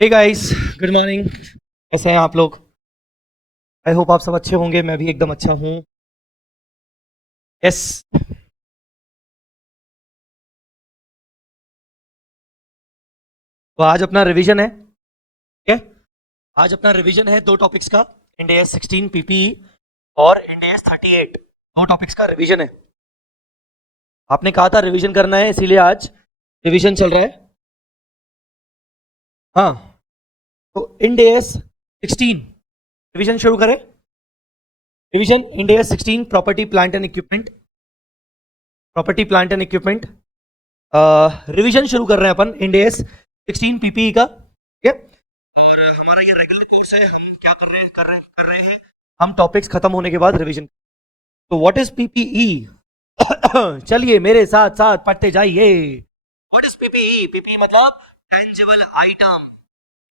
Hey guys, good morning. कैसे हैं आप लोग? आई होप आप सब अच्छे होंगे। मैं भी एकदम अच्छा हूँ। यस। तो आज अपना रिवीजन है। ठीक है। आज अपना रिवीजन है दो टॉपिक्स का। इंड एस 16 पीपीई और इंड एस 38। दो टॉपिक्स का रिवीजन है। आपने कहा था रिवीजन करना है, इसीलिए आज रिवीजन चल रहा है। हाँ। तो इंड एस 16 रिवीजन शुरू करें। Revision end S 16 property plant and equipment. Property plant and equipment revision शुरू कर रहे हैं अपन इंड एस 16 पीपीई का। ठीक है। और हमारा ये रेगुलर कोर्स है। हम क्या कर रहे हैं। हम टॉपिक्स खत्म होने के बाद रिवीजन। तो व्हाट इज पीपीई? चलिए मेरे साथ साथ पढ़ते जाइए। What is PPE? पीपीई मतलब टेंजिबल आइटम।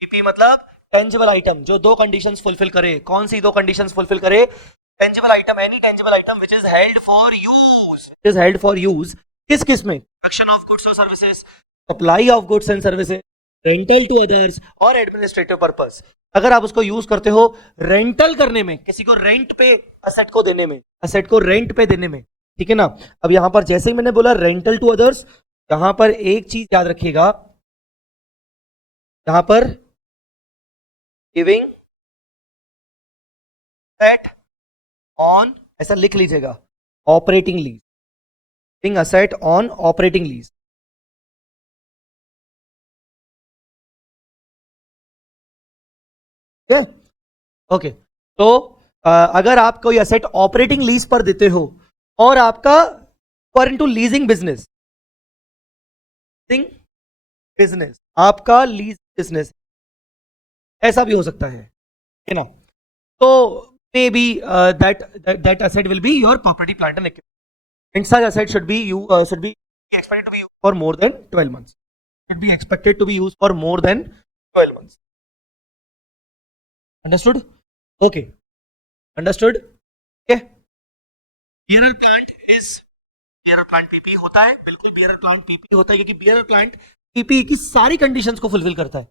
पीपीई मतलब टेंजिबल आइटम जो दो कंडीशंस फुलफिल करे। कौन सी दो कंडीशंस फुलफिल करे? Tangible item, any tangible item which is held for use. Is held for use किस किस में? प्रोडक्शन ऑफ गुड्स और services, supply of goods and services, rental to others और एडमिनिस्ट्रेटिव पर्पस। अगर आप उसको यूज करते हो रेंटल करने में, किसी को रेंट पे असेट को देने में, असेट को रेंट पे देने में, ठीक है ना। अब यहां पर जैसे ही मैंने बोला रेंटल टू अदर्स, यहां पर एक चीज याद रखिएगा। यहां पर गिविंग असेट ऑन, ऐसा लिख लीजिएगा, operating lease. Giving asset on operating lease. Okay. तो अगर आप कोई असेट ऑपरेटिंग लीज पर देते हो और आपका for into leasing business, business आपका लीज बिजनेस, ऐसा भी हो सकता है ना। तो maybe that asset will be your property plant and equipment, and such asset should be expected to be used for more than 12 months. Should be expected to be used for more than 12 months. Understood? Okay. Understood? Okay. Bearer plant is, bearer plant PP होता है। बिल्कुल bearer plant PP होता है क्योंकि bearer plant PP की सारी conditions को fulfil करता है।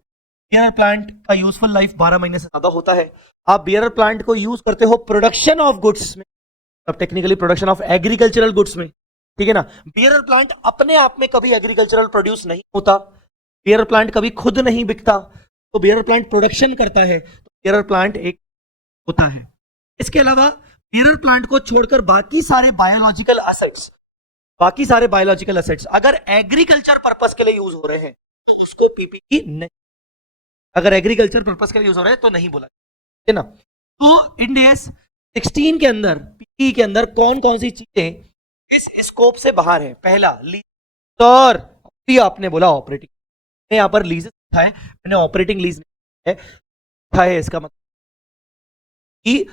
बियरर प्लांट का यूजफुल लाइफ 12 महीने से ज्यादा होता है। आप बियरर प्लांट को यूज करते हो प्रोडक्शन ऑफ गुड्स में, अब technically production of agricultural goods में, ठीक है ना। बियरर प्लांट अपने आप में कभी एग्रीकल्चरल प्रोड्यूस नहीं होता। बियरर प्लांट कभी खुद नहीं बिकता। तो बियरर प्लांट प्रोडक्शन करता है। तो बियरर प्लांट एक होता है। इसके अलावा बियरर प्लांट को छोड़कर बाकी सारे बायोलॉजिकल असेट्स अगर एग्रीकल्चर पर्पस के लिए यूज हो रहे हैं तो उसको पीपीई नहीं, अगर एग्रीकल्चर पर्पस के लिए यूज हो रहे हैं तो नहीं बोला, है ना। तो इंड एस 16 के अंदर पीपीई के अंदर कौन कौन सी चीजें इस स्कोप से बाहर है? पहला लीज, और भी आपने बोला ऑपरेटिंग। यहां पर लीज है, मैंने ऑपरेटिंग लीज है इसका मतलब कि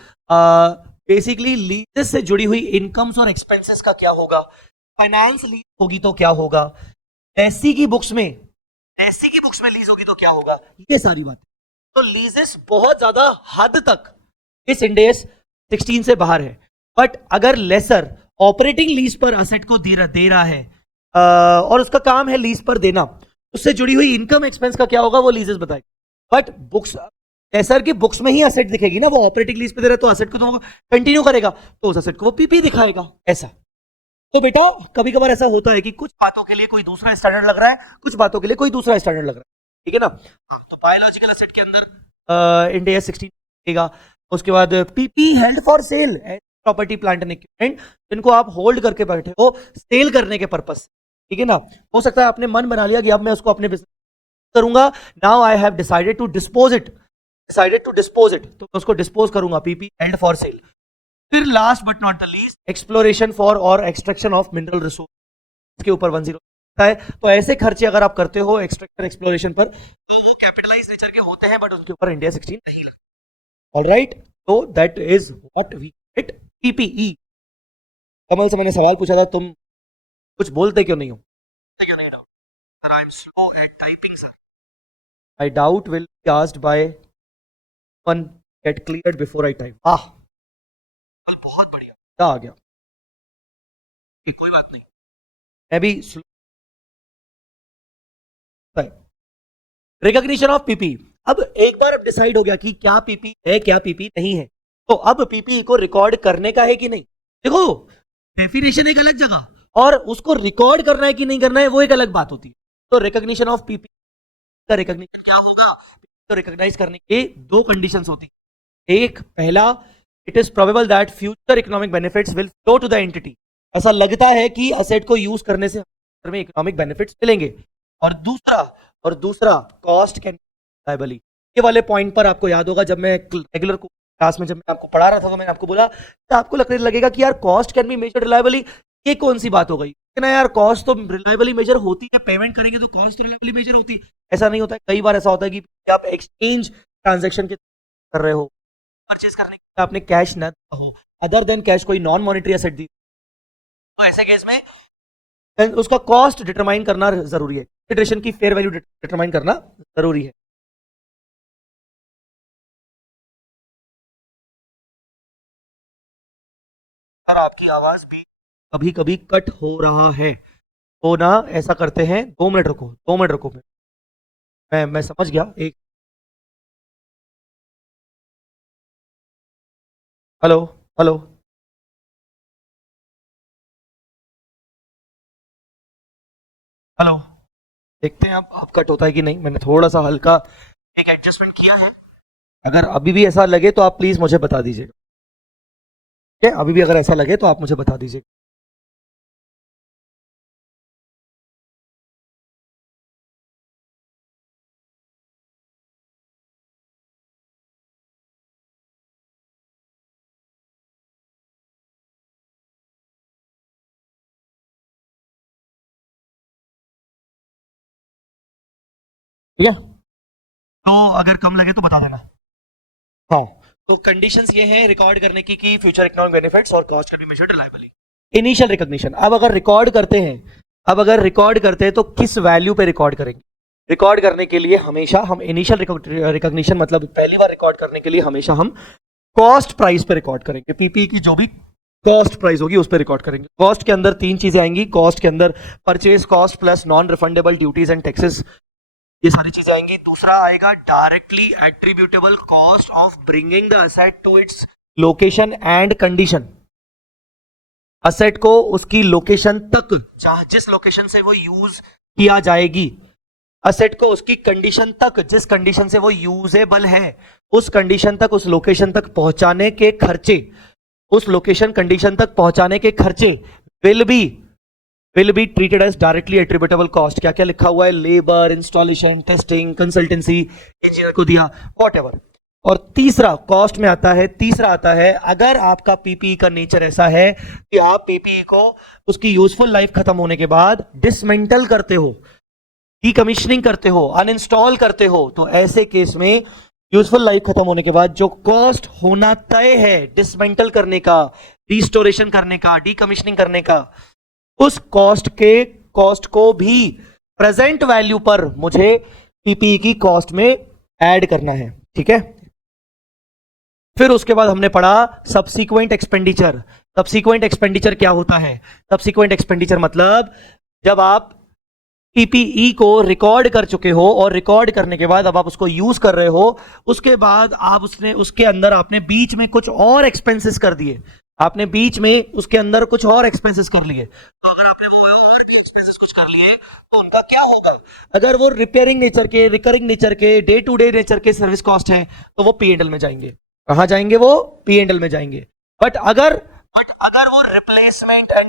बेसिकली लीजेस से जुड़ी हुई इनकम्स और एक्सपेंसेस का क्या होगा, फाइनेंस लीज होगी तो क्या होगा, एससी की बुक्स में लीज होगी तो क्या होगा, ये सारी बातें। तो लीजेस बहुत ज्यादा हद तक इस इंडेस 16 से बाहर है। बट अगर लेसर ऑपरेटिंग लीज पर असेट को दे रहा है और उसका काम है लीज पर देना, उससे जुड़ी हुई इनकम एक्सपेंस का क्या होगा वो लीजेस बताएगा। बट बुक्स, लेसर की बुक्स में ही असेट दिखेगी ना, वो ऑपरेटिंग लीज पे दे रहा है तो असेट को तो कंटिन्यू करेगा, तो उस असेट को वो पीपी दिखाएगा ऐसा। तो बेटा कभी कभार ऐसा होता है कि कुछ बातों के लिए कोई दूसरा स्टैंडर्ड लग रहा है, कुछ बातों के लिए कोई दूसरा स्टैंडर्ड लग रहा है, ठीक है ना। तो बायोलॉजिकल एसेट के अंदर इंडिया 16 देगा। उसके बाद PP held for cell, property plant and equipment, जिनको आप होल्ड करके बैठे हो सेल करने के पर्पस, ठीक है ना। हो सकता है आपने मन बना लिया कि अब मैं उसको अपने बिजनेस करूंगा, now I have decided to dispose it, तो उसको डिस्पोज करूंगा, पीपी हेल्ड फॉर सेल। फिर last but not the least exploration for और एक्सट्रैक्शन ऑफ मिनरल रिसोर्स के ऊपर 10 है। तो ऐसे खर्चे अगर आप करते हो एक्सट्रैक्शन एक्सप्लोरेशन पर तो वो कैपिटलाइज नेचर के होते हैं, बट उनके ऊपर इंडिया 16 नहीं लगता। ऑलराइट, तो that is what we get PPE. Kamal से मैंने सवाल पूछा था, तुम कुछ बोलते क्यों नहीं हो? क्यों नहीं? Doubt sir, I am slow eight typing sir. I doubt will be asked by one get cleared before I type. बहुत बढ़िया, क्या आ गया, कोई बात नहीं, मैं भी स्लो। रिकॉग्निशन ऑफ पीपी, अब एक बार अब डिसाइड हो गया कि क्या पीपी है क्या पीपी नहीं है, तो अब पीपी को रिकॉर्ड करने का है कि नहीं। देखो डेफिनेशन एक अलग जगह और उसको रिकॉर्ड करना है कि नहीं करना है वो एक अलग बात होती है। तो रिकॉग्निशन ऑफ पीपी का रिकॉग्निशन क्या होगा, तो रिकॉग्नाइज करने के दो कंडीशंस होती है। एक पहला, it is probable that future economic benefits will flow to the entity, ऐसा लगता है कि असेट को यूज करने से में इकोनॉमिक बेनिफिट्स मिलेंगे। और दूसरा कॉस्ट कैन लायबली। ये वाले पॉइंट पर आपको याद होगा जब मैं रेगुलर क्लास में जब मैं आपको पढ़ा रहा था तो मैंने आपको बोला तो आपको लगेगा कि यार cost can be measured reliably, ये कौन सी बात हो गई ना यार, कॉस्ट तो रिलायबली मेजर होती है, पेमेंट करेंगे तो कॉस्ट तो रिलायबली मेजर होती है। ऐसा नहीं होता है, कई बार ऐसा होता है कि आप एक्सचेंज ट्रांजेक्शन के कर रहे हो, परचेज करने के आपने कैश न हो, अदर देन कैश कोई नॉन मॉनिटरी एसेट दी, तो ऐसे केस में उसका कॉस्ट डिटरमाइन करना जरूरी है, कंसीडरेशन की फेयर वैल्यू डिटरमाइन करना जरूरी है। और आपकी आवाज भी कभी कभी कट हो रहा है, तो ना ऐसा करते हैं, 2 मिनट रुको, 2 मिनट रुको, मैं समझ गया। एक हेलो हेलो हेलो, देखते हैं आप कट होता है कि नहीं। मैंने थोड़ा सा हल्का एक एडजस्टमेंट किया है, अगर अभी भी ऐसा लगे तो आप प्लीज मुझे बता दीजिएगा। ठीक है, अभी भी अगर ऐसा लगे तो आप मुझे बता दीजिएगा। ठीक है, तो अगर कम लगे तो बता देना। हाँ, तो कंडीशंस ये हैं रिकॉर्ड करने की कि फ्यूचर इकोनॉमिक बेनिफिट्स और cost can be measured reliably. Initial recognition, अब अगर रिकॉर्ड करते हैं, तो किस वैल्यू पे रिकॉर्ड करेंगे। रिकॉर्ड करने के लिए हमेशा हम इनिशियल रिकॉग्निशन मतलब पहली बार रिकॉर्ड करने के लिए हमेशा हम कॉस्ट प्राइस पे रिकॉर्ड करेंगे, पीपी की जो भी कॉस्ट प्राइस होगी उस पर रिकॉर्ड करेंगे। कॉस्ट के अंदर 3 चीजें आएंगी, कॉस्ट के अंदर purchase cost plus non refundable duties and taxes, ये सारी चीजें आएंगी। दूसरा आएगा directly attributable cost of bringing the asset to its location and condition, asset को उसकी लोकेशन तक, जहां जिस लोकेशन से वो यूज किया जाएगी, असेट को उसकी कंडीशन तक, जिस कंडीशन से वो यूजेबल है उस कंडीशन तक, उस लोकेशन तक पहुंचाने के खर्चे, उस लोकेशन कंडीशन तक पहुंचाने के खर्चे will be treated as directly attributable cost. क्या क्या लिखा हुआ है, labour, installation, testing, consultancy, engineer को दिया, वॉटएवर। और तीसरा कॉस्ट में आता है, अगर आपका पीपीई का नेचर ऐसा है कि आप पीपीई को उसकी यूजफुल लाइफ खत्म होने के बाद डिसमेंटल करते हो, डीकमीशनिंग करते हो, अनइंस्टॉल करते हो, तो ऐसे केस में यूजफुल लाइफ खत्म होने के बाद जो कॉस्ट होना तय है डिसमेंटल करने का, रिस्टोरेशन करने का, डीकमीशनिंग करने का, उस कॉस्ट को भी प्रेजेंट वैल्यू पर मुझे पीपीई की कॉस्ट में ऐड करना है। ठीक है, फिर उसके बाद हमने पढ़ा सब्सीक्वेंट एक्सपेंडिचर। सब्सीक्वेंट एक्सपेंडिचर क्या होता है, सब्सीक्वेंट एक्सपेंडिचर मतलब जब आप पीपीई को रिकॉर्ड कर चुके हो और रिकॉर्ड करने के बाद अब आप उसको यूज कर रहे हो, उसके बाद आप उसके अंदर आपने बीच में कुछ और एक्सपेंसेस कर दिए, आपने बीच में उसके अंदर कुछ और एक्सपेंसेस कर लिए, तो अगर आपने वो और भी एक्सपेंसेस कुछ कर लिए तो उनका क्या होगा, अगर वो रिपेयरिंग नेचर के, रिकरिंग नेचर के, डे टू डे नेचर के सर्विस कॉस्ट है तो वो पीएनएल में जाएंगे। कहां जाएंगे, वो पीएनएल में जाएंगे। बट अगर वो रिप्लेसमेंट एंड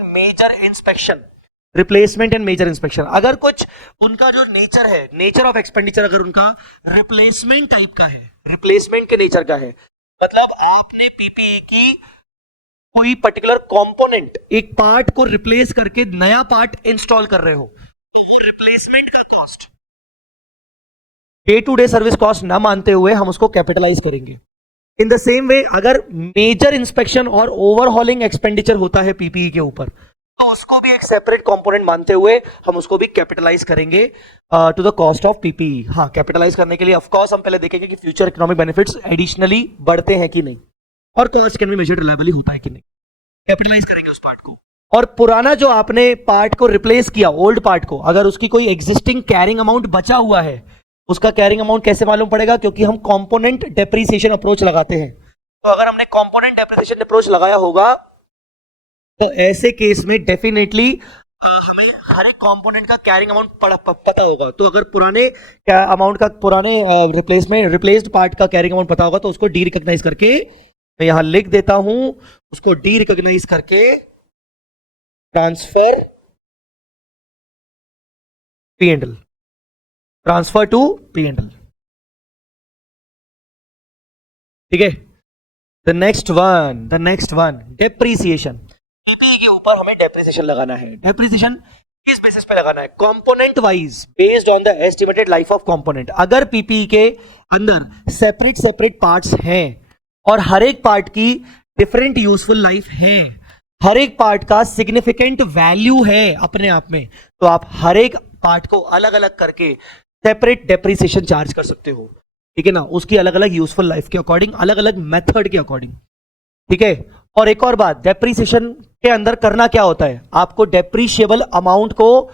मेजर इंस्पेक्शन, अगर कुछ उनका जो नेचर है, नेचर ऑफ एक्सपेंडिचर अगर उनका रिप्लेसमेंट टाइप का है, रिप्लेसमेंट के नेचर का है, मतलब आपने पीपीई की कोई पर्टिकुलर कंपोनेंट, एक पार्ट को रिप्लेस करके नया पार्ट इंस्टॉल कर रहे हो, तो वो रिप्लेसमेंट का cost day to day service cost ना मानते हुए हम उसको कैपिटलाइज करेंगे। इन द सेम वे अगर मेजर इंस्पेक्शन और ओवरहॉलिंग एक्सपेंडिचर होता है पीपीई के ऊपर, तो उसको भी एक सेपरेट कंपोनेंट मानते हुए हम उसको भी कैपिटलाइज करेंगे to the cost of PPE. हाँ, कैपिटलाइज करने के लिए ऑफ कोर्स हम पहले देखेंगे कि फ्यूचर इकोनॉमिक बेनिफिट्स एडिशनली बढ़ते हैं कि नहीं, और cost can be measured reliably होता है कि नहीं, कैपिटलाइज करेंगे उस पार्ट को। और पुराना जो आपने पार्ट को रिप्लेस किया, ओल्ड पार्ट को, अगर उसकी कोई एग्जिस्टिंग कैरिंग अमाउंट बचा हुआ है उसका कैरिंग अमाउंट कैसे मालूम पड़ेगा? क्योंकि हम कंपोनेंट डेप्रिसिएशन अप्रोच लगाते हैं। तो अगर हमने कंपोनेंट डेप्रिसिएशन अप्रोच लगाया होगा तो ऐसे केस में डेफिनेटली हमें हर एक कंपोनेंट का कैरिंग अमाउंट पता होगा। तो अगर पुराने अमाउंट का, पुराने रिप्लेस्ड पार्ट का कैरिंग अमाउंट पता होगा तो उसको डी रिकॉग्नाइज करके, मैं यहां लिख देता हूं, उसको डी रिकॉग्नाइज करके transfer P&L, transfer to P&L। ठीक है। The next one depreciation. PPE के ऊपर हमें डेप्रीसिएशन लगाना है। डेप्रीसिएशन किस बेसिस पे लगाना है? Component wise, based on the estimated life of component. अगर पीपीई के अंदर सेपरेट पार्ट्स हैं और हर एक पार्ट की डिफरेंट यूजफुल लाइफ है, हर एक पार्ट का सिग्निफिकेंट वैल्यू है अपने आप में, तो आप हर एक पार्ट को अलग अलग करके सेपरेट डेप्रीसिएशन चार्ज कर सकते हो। ठीक है ना, उसकी अलग अलग यूजफुल लाइफ के अकॉर्डिंग, अलग अलग मेथड के अकॉर्डिंग। ठीक है। और एक और बात, डेप्रीसिएशन के अंदर करना क्या होता है? आपको डेप्रीशिएबल अमाउंट को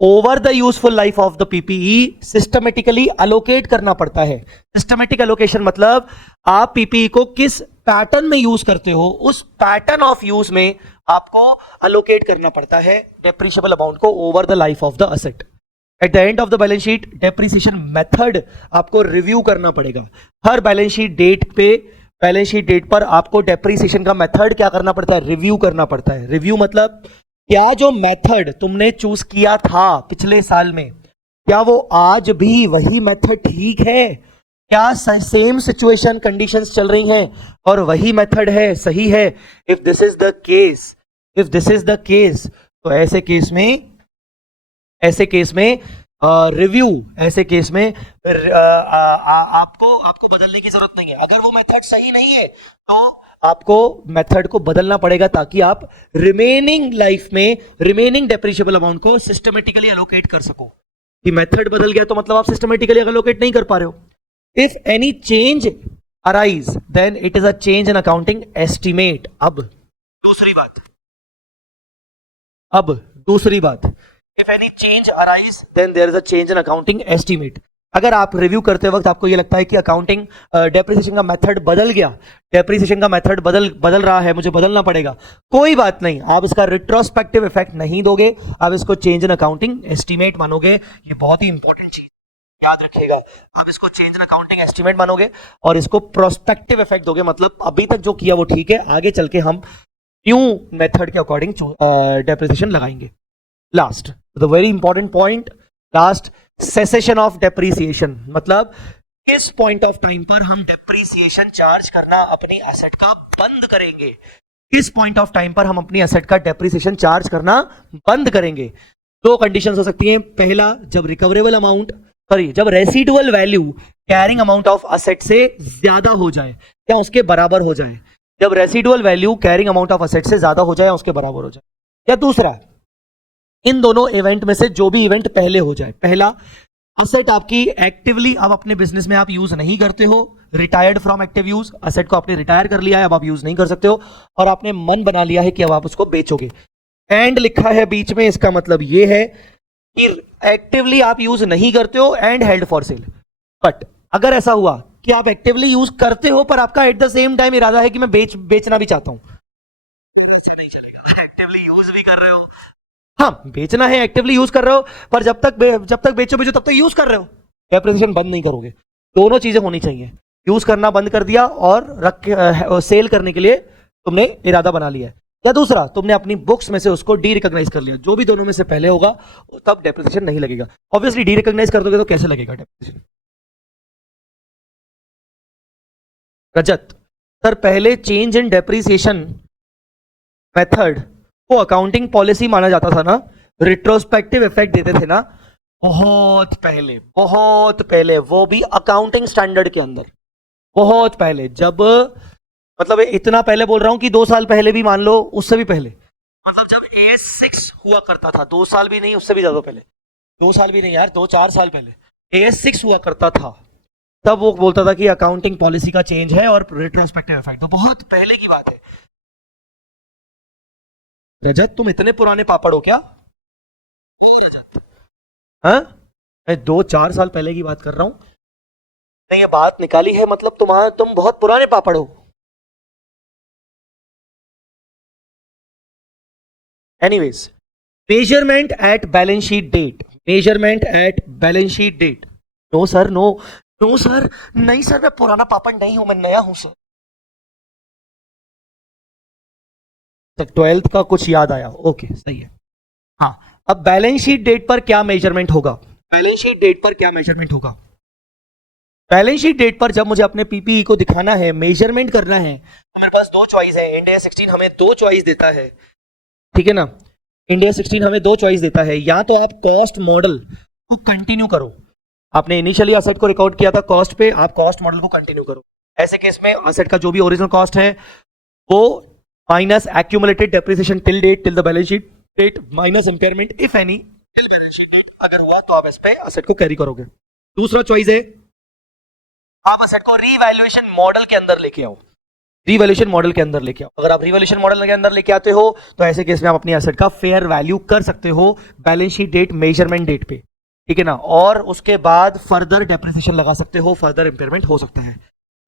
over the useful life of the PPE systematically allocate करना पड़ता है। सिस्टमेटिक अलोकेशन मतलब आप पीपीई को किस पैटर्न में यूज करते हो, उस पैटर्न ऑफ यूज में आपको अलोकेट करना पड़ता है डेप्रीशिएबल अमाउंट को over the life of the asset. At the end of the balance sheet depreciation method आपको रिव्यू करना पड़ेगा। हर बैलेंस शीट डेट पर आपको डेप्रीसिएशन का मेथड क्या करना पड़ता है? रिव्यू करना पड़ता है। रिव्यू मतलब क्या जो मेथड तुमने चूज किया था पिछले साल में, क्या वो आज भी वही मेथड ठीक है? क्या सेम सिचुएशन कंडीशंस चल रही हैं और वही मेथड है, सही है? If this is the case, तो ऐसे केस में रिव्यू, ऐसे केस में आपको बदलने की जरूरत नहीं है। अगर वो मेथड सही नहीं है तो आपको मेथड को बदलना पड़ेगा ताकि आप रिमेनिंग लाइफ में रिमेनिंग डेप्रिशिएबल अमाउंट को सिस्टमेटिकली अलोकेट कर सको। कि मेथड बदल गया तो मतलब आप सिस्टमेटिकली अलोकेट नहीं कर पा रहे हो। If any change arise then it is a change in accounting estimate. अब दूसरी बात, if any change arise then there is a change in accounting estimate। अगर आप रिव्यू करते वक्त आपको ये लगता है कि अकाउंटिंग डेप्रिसिएशन का मेथड बदल गया, डेप्रिसिएशन का मेथड बदल रहा है, मुझे बदलना पड़ेगा, कोई बात नहीं, आप इसका रिट्रोस्पेक्टिव इफेक्ट नहीं दोगे, आप इसको चेंज इन अकाउंटिंग एस्टिमेट मानोगे। ये बहुत ही इंपॉर्टेंट चीज याद रखिएगा, आप इसको चेंज इन अकाउंटिंग एस्टिमेट मानोगे और इसको प्रोस्पेक्टिव इफेक्ट दोगे। मतलब अभी तक जो किया वो ठीक है, आगे चल के हम न्यू मेथड के अकॉर्डिंग डेप्रिसिएशन लगाएंगे। Last the very important point, last, cessation of depreciation. मतलब किस पॉइंट ऑफ टाइम पर हम डेप्रीसिएशन चार्ज करना अपनी एसेट का बंद करेंगे? किस पॉइंट ऑफ टाइम पर हम अपनी एसेट का डेप्रीसिएशन चार्ज करना बंद करेंगे? दो कंडीशंस हो सकती हैं। पहला, जब residual value carrying amount of asset से ज्यादा हो जाए या उसके बराबर हो जाए। जब residual value carrying amount of asset से ज्यादा हो जाए या उसके बराबर हो जाए। या दूसरा, इन दोनों इवेंट में से जो भी इवेंट पहले हो जाए। पहला, असेट आपकी एक्टिवली अब अपने बिजनेस में आप यूज नहीं करते हो, retired from active use, asset को आपने रिटायर कर लिया है, अब आप यूज नहीं कर सकते हो और आपने मन बना लिया है कि अब आप उसको बेचोगे। एंड लिखा है बीच में, इसका मतलब ये है कि एक्टिवली आप यूज नहीं करते हो and held for cell. But अगर ऐसा हुआ कि आप एक्टिवली यूज करते हो पर आपका एट द सेम टाइम इरादा है कि मैं बेचना भी चाहता हूं, एक्टिवली यूज भी कर रहे हो, हाँ बेचना है, एक्टिवली यूज कर रहे हो, पर जब तक बेचो तब तक यूज कर रहे हो, डेप्रिसिएशन बंद नहीं करोगे। दोनों चीजें होनी चाहिए, यूज करना बंद कर दिया और सेल करने के लिए तुमने इरादा बना लिया है। या दूसरा, तुमने अपनी बुक्स में से उसको डी रिकॉग्नाइज कर लिया। जो भी दोनों में से पहले होगा तब डेप्रिसिएशन नहीं लगेगा। ऑब्वियसली डी रिकॉग्नाइज कर दोगे तो कैसे लगेगा डेप्रिसिएशन? रजत सर, पहले चेंज इन डेप्रिसिएशन मेथड को अकाउंटिंग पॉलिसी माना जाता था ना, रिट्रोस्पेक्टिव इफेक्ट देते थे ना, बहुत पहले, वो भी अकाउंटिंग स्टैंडर्ड के अंदर, बहुत पहले। जब मतलब इतना पहले बोल रहा हूं कि 2 साल पहले भी मान लो, उससे भी पहले, मतलब जब AS6 हुआ करता था, 2 साल भी नहीं, उससे भी ज्यादा पहले, 2 साल भी नहीं यार, 2-4 साल पहले AS6 हुआ करता था, तब वो बोलता था कि अकाउंटिंग पॉलिसी का चेंज है और रिट्रोस्पेक्टिव इफेक्ट। तो बहुत पहले की बात है। रजत, तुम इतने पुराने पापड़ हो क्या? हाँ, मैं 2-4 साल पहले की बात कर रहा हूं। मैंने ये बात निकाली है, मतलब तुम बहुत पुराने पापड़ हो। Anyways, measurement at balance sheet date, measurement at balance sheet date. No sir, no no sir, नहीं सर, मैं पुराना पापड़ नहीं हूं, मैं नया हूं सर। तक 12th का कुछ याद आया, ओके सही है। हाँ, अब बैलेंस शीट डेट पर क्या मेजरमेंट होगा? बैलेंस शीट डेट पर क्या मेजरमेंट होगा? बैलेंस शीट डेट पर जब मुझे अपने पीपीई को दिखाना है, मेजरमेंट करना है, तो मेरे पास दो चॉइस है। इंडिया 16 हमें दो चॉइस देता है, ठीक है ना। इंडिया 16 हमें दो चॉइस देता है, या तो आप कॉस्ट मॉडल को कंटिन्यू करो, आपने इनिशियली असेट को रिकॉर्ड किया था कॉस्ट पे, आप कॉस्ट मॉडल को कंटिन्यू करो। ऐसे केस में असेट का जो भी ओरिजिनल कॉस्ट है वो minus accumulated depreciation till date, till the balance sheet date, minus impairment if any till balance sheet date. अगर हुआ तो आप इस पे असेट को कैरी करोगे। दूसरा चॉइस है आप असेट को रीवैल्यूएशन मॉडल के अंदर लेके आओ, रीवैल्यूएशन मॉडल के अंदर लेके आओ। अगर आप रीवैल्यूएशन मॉडल के अंदर लेके आते हो तो ऐसे केस में आप अपनी एसेट का फेयर वैल्यू कर सकते हो balance sheet date measurement date पे, ठीक है ना। और उसके बाद फर्दर डेप्रिसिएशन लगा सकते हो, फर्दर इंपेयरमेंट हो सकता है।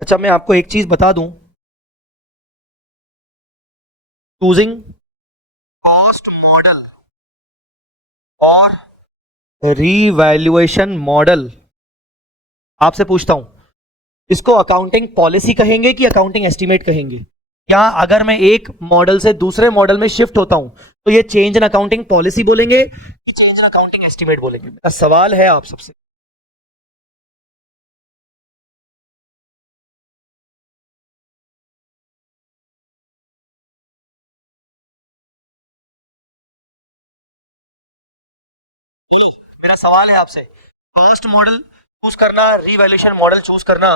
अच्छा, मैं आपको एक चीज बता दूं, चूजिंग कॉस्ट मॉडल और रीवैल्यूएशन मॉडल, आपसे पूछता हूं, इसको अकाउंटिंग पॉलिसी कहेंगे कि अकाउंटिंग एस्टीमेट कहेंगे? या अगर मैं एक मॉडल से दूसरे मॉडल में शिफ्ट होता हूं तो ये चेंज इन अकाउंटिंग पॉलिसी बोलेंगे कि चेंज इन अकाउंटिंग एस्टीमेट बोलेंगे? मेरा सवाल है आप सबसे। मेरा सवाल है आपसे, कॉस्ट मॉडल चूज करना, रीवैल्यूएशन मॉडल चूज करना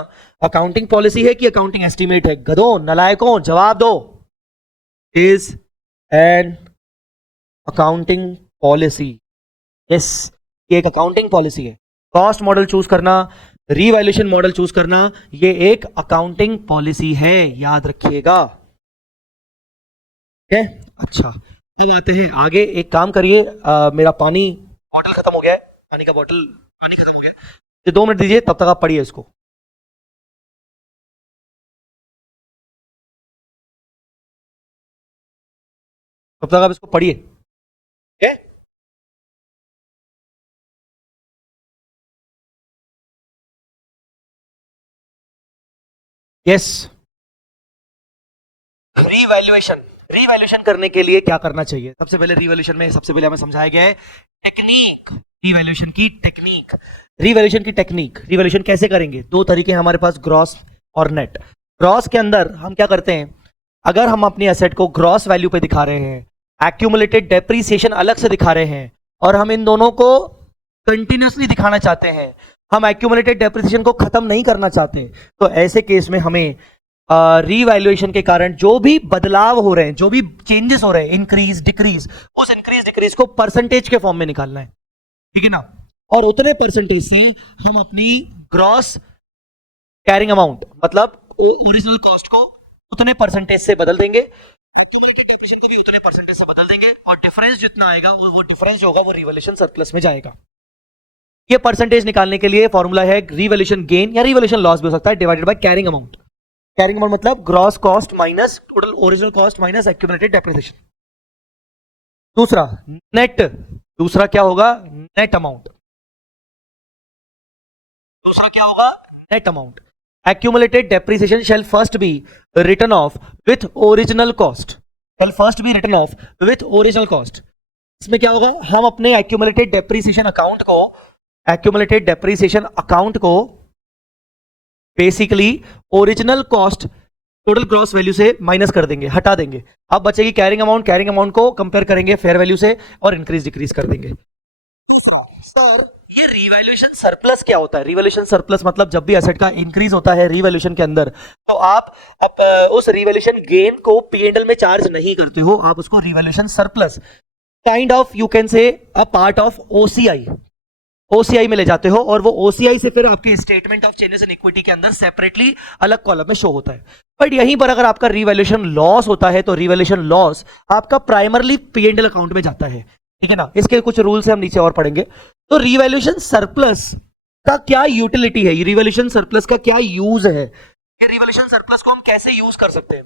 अकाउंटिंग पॉलिसी है कि अकाउंटिंग एस्टीमेट है? गधों, नलायकों, जवाब दो। Is an accounting policy. Yes, ये एक अकाउंटिंग पॉलिसी है। कॉस्ट मॉडल चूज करना, रीवैल्यूएशन मॉडल चूज करना, ये एक अकाउंटिंग पॉलिसी है, याद रखिएगा। ठीक है, अच्छा अब आते हैं आगे। एक काम करिए, मेरा पानी बॉटल खत्म हो गया है, पानी का बॉटल, पानी खत्म हो गया है, ये 2 मिनट दीजिए, तब तक आप पढ़िए इसको। तब तक आप इसको पढ़िए, ठीक है। यस, रीवैल्यूएशन, रीवैल्यूएशन करने के लिए क्या करना चाहिए? सबसे पहले रीवैल्यूएशन में सबसे पहले हमें समझाया गया है टेक्निक, रीवैल्यूएशन की टेक्निक। रीवैल्यूएशन की टेक्निक, रीवैल्यूएशन कैसे करेंगे? दो तरीके हैं हमारे पास, ग्रॉस और नेट। ग्रॉस के अंदर हम क्या करते हैं, अगर हम अपनी एसेट को ग्रॉस वैल्यू पे दिखा रहे हैं, एक्यूमुलेटेड डेप्रीसिएशन अलग से दिखा रहे हैं, और हम इन दोनों को कंटिन्यूसली दिखाना चाहते हैं, हम एक्यूमुलेटेड डेप्रिसिएशन को खत्म नहीं करना चाहते, तो ऐसे केस में हमें रीवैल्यूएशन के कारण जो भी बदलाव हो रहे हैं, जो भी चेंजेस हो रहे हैं, इंक्रीज डिक्रीज, उस इंक्रीज डिक्रीज को परसेंटेज के फॉर्म में निकालना है, ठीक है ना। और उतने परसेंटेज से हम अपनी ग्रॉस कैरिंग अमाउंट, मतलब ओरिजिनल कॉस्ट को उतने परसेंटेज से बदल देंगे, डेप्रिसिएशन को भी उतने परसेंटेज से बदल देंगे, और डिफरेंस जितना आएगा वो डिफरेंस जो होगा वो रिवैल्यूएशन सरप्लस में जाएगा। ये परसेंटेज निकालने के लिए फॉर्मूला है रिवैल्यूएशन गेन या रिवैल्यूएशन लॉस भी हो सकता है, divided by carrying amount. Carrying amount मतलब gross cost minus total original cost minus accumulated depreciation. दूसरा नेट, दूसरा क्या होगा? Net amount. दूसरा क्या होगा? Net amount. Accumulated depreciation shall first be written off with original cost, shall first be written off with original cost. इसमें क्या होगा, हम अपने एक्यूमुलेटेड डेप्रिसिएशन अकाउंट को, एक्यूमुलेटेड डेप्रिसिएशन अकाउंट को basically original cost total gross value से minus कर देंगे, हटा देंगे। अब बचेगी कैरिंग अमाउंट, कैरिंग अमाउंट को कंपेयर करेंगे फेयर वैल्यू से और इंक्रीज डिक्रीज कर देंगे। सर, ये रिवैल्यूएशन सरप्लस क्या होता है? रिवैल्यूएशन सरप्लस मतलब जब भी एसेट का इंक्रीज होता है रिवैल्यूएशन के अंदर, तो आप उस रिवैल्यूएशन गेन को P&L में चार्ज नहीं करते हो, आप उसको revaluation surplus kind of you can say a part of OCI में ले जाते हो, और वो ओसीआई से फिर आपके statement of changes in equity के अंदर सेपरेटली अलग कॉलम में शो होता है। बट यहीं पर अगर आपका रिवैल्यूएशन लॉस होता है तो रिवैल्यूएशन लॉस आपका प्राइमरली P&L अकाउंट में जाता है, ठीक है ना। इसके कुछ रूल्स हम नीचे और पढ़ेंगे। तो रिवैल्यूएशन सरप्लस का क्या यूटिलिटी है, रिवैल्यूएशन सरप्लस का क्या यूज है, रिवैल्यूएशन सरप्लस को हम कैसे यूज कर सकते हैं?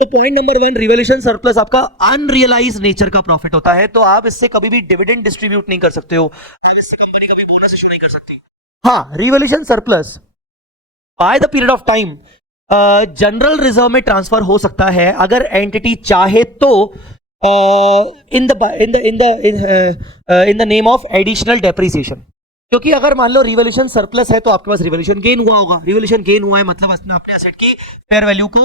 तो पॉइंट नंबर 1, रिवैल्यूएशन सरप्लस आपका अनरियलाइज नेचर का प्रॉफिट होता है, तो आप इससे कभी भी डिविडेंड डिस्ट्रीब्यूट नहीं कर सकते हो, इससे कंपनी कभी बोनस इशू नहीं कर सकती। हाँ, revaluation surplus by the period of time general reserve में ट्रांसफर हो सकता है अगर एंटिटी चाहे तो in the name of additional depreciation. क्योंकि अगर मान लो रिवैल्यूएशन सरप्लस है तो आपके पास रिवैल्यूएशन गेन हुआ होगा, रिवैल्यूएशन गेन हुआ है मतलब अपने एसेट की फेयर वैल्यू को,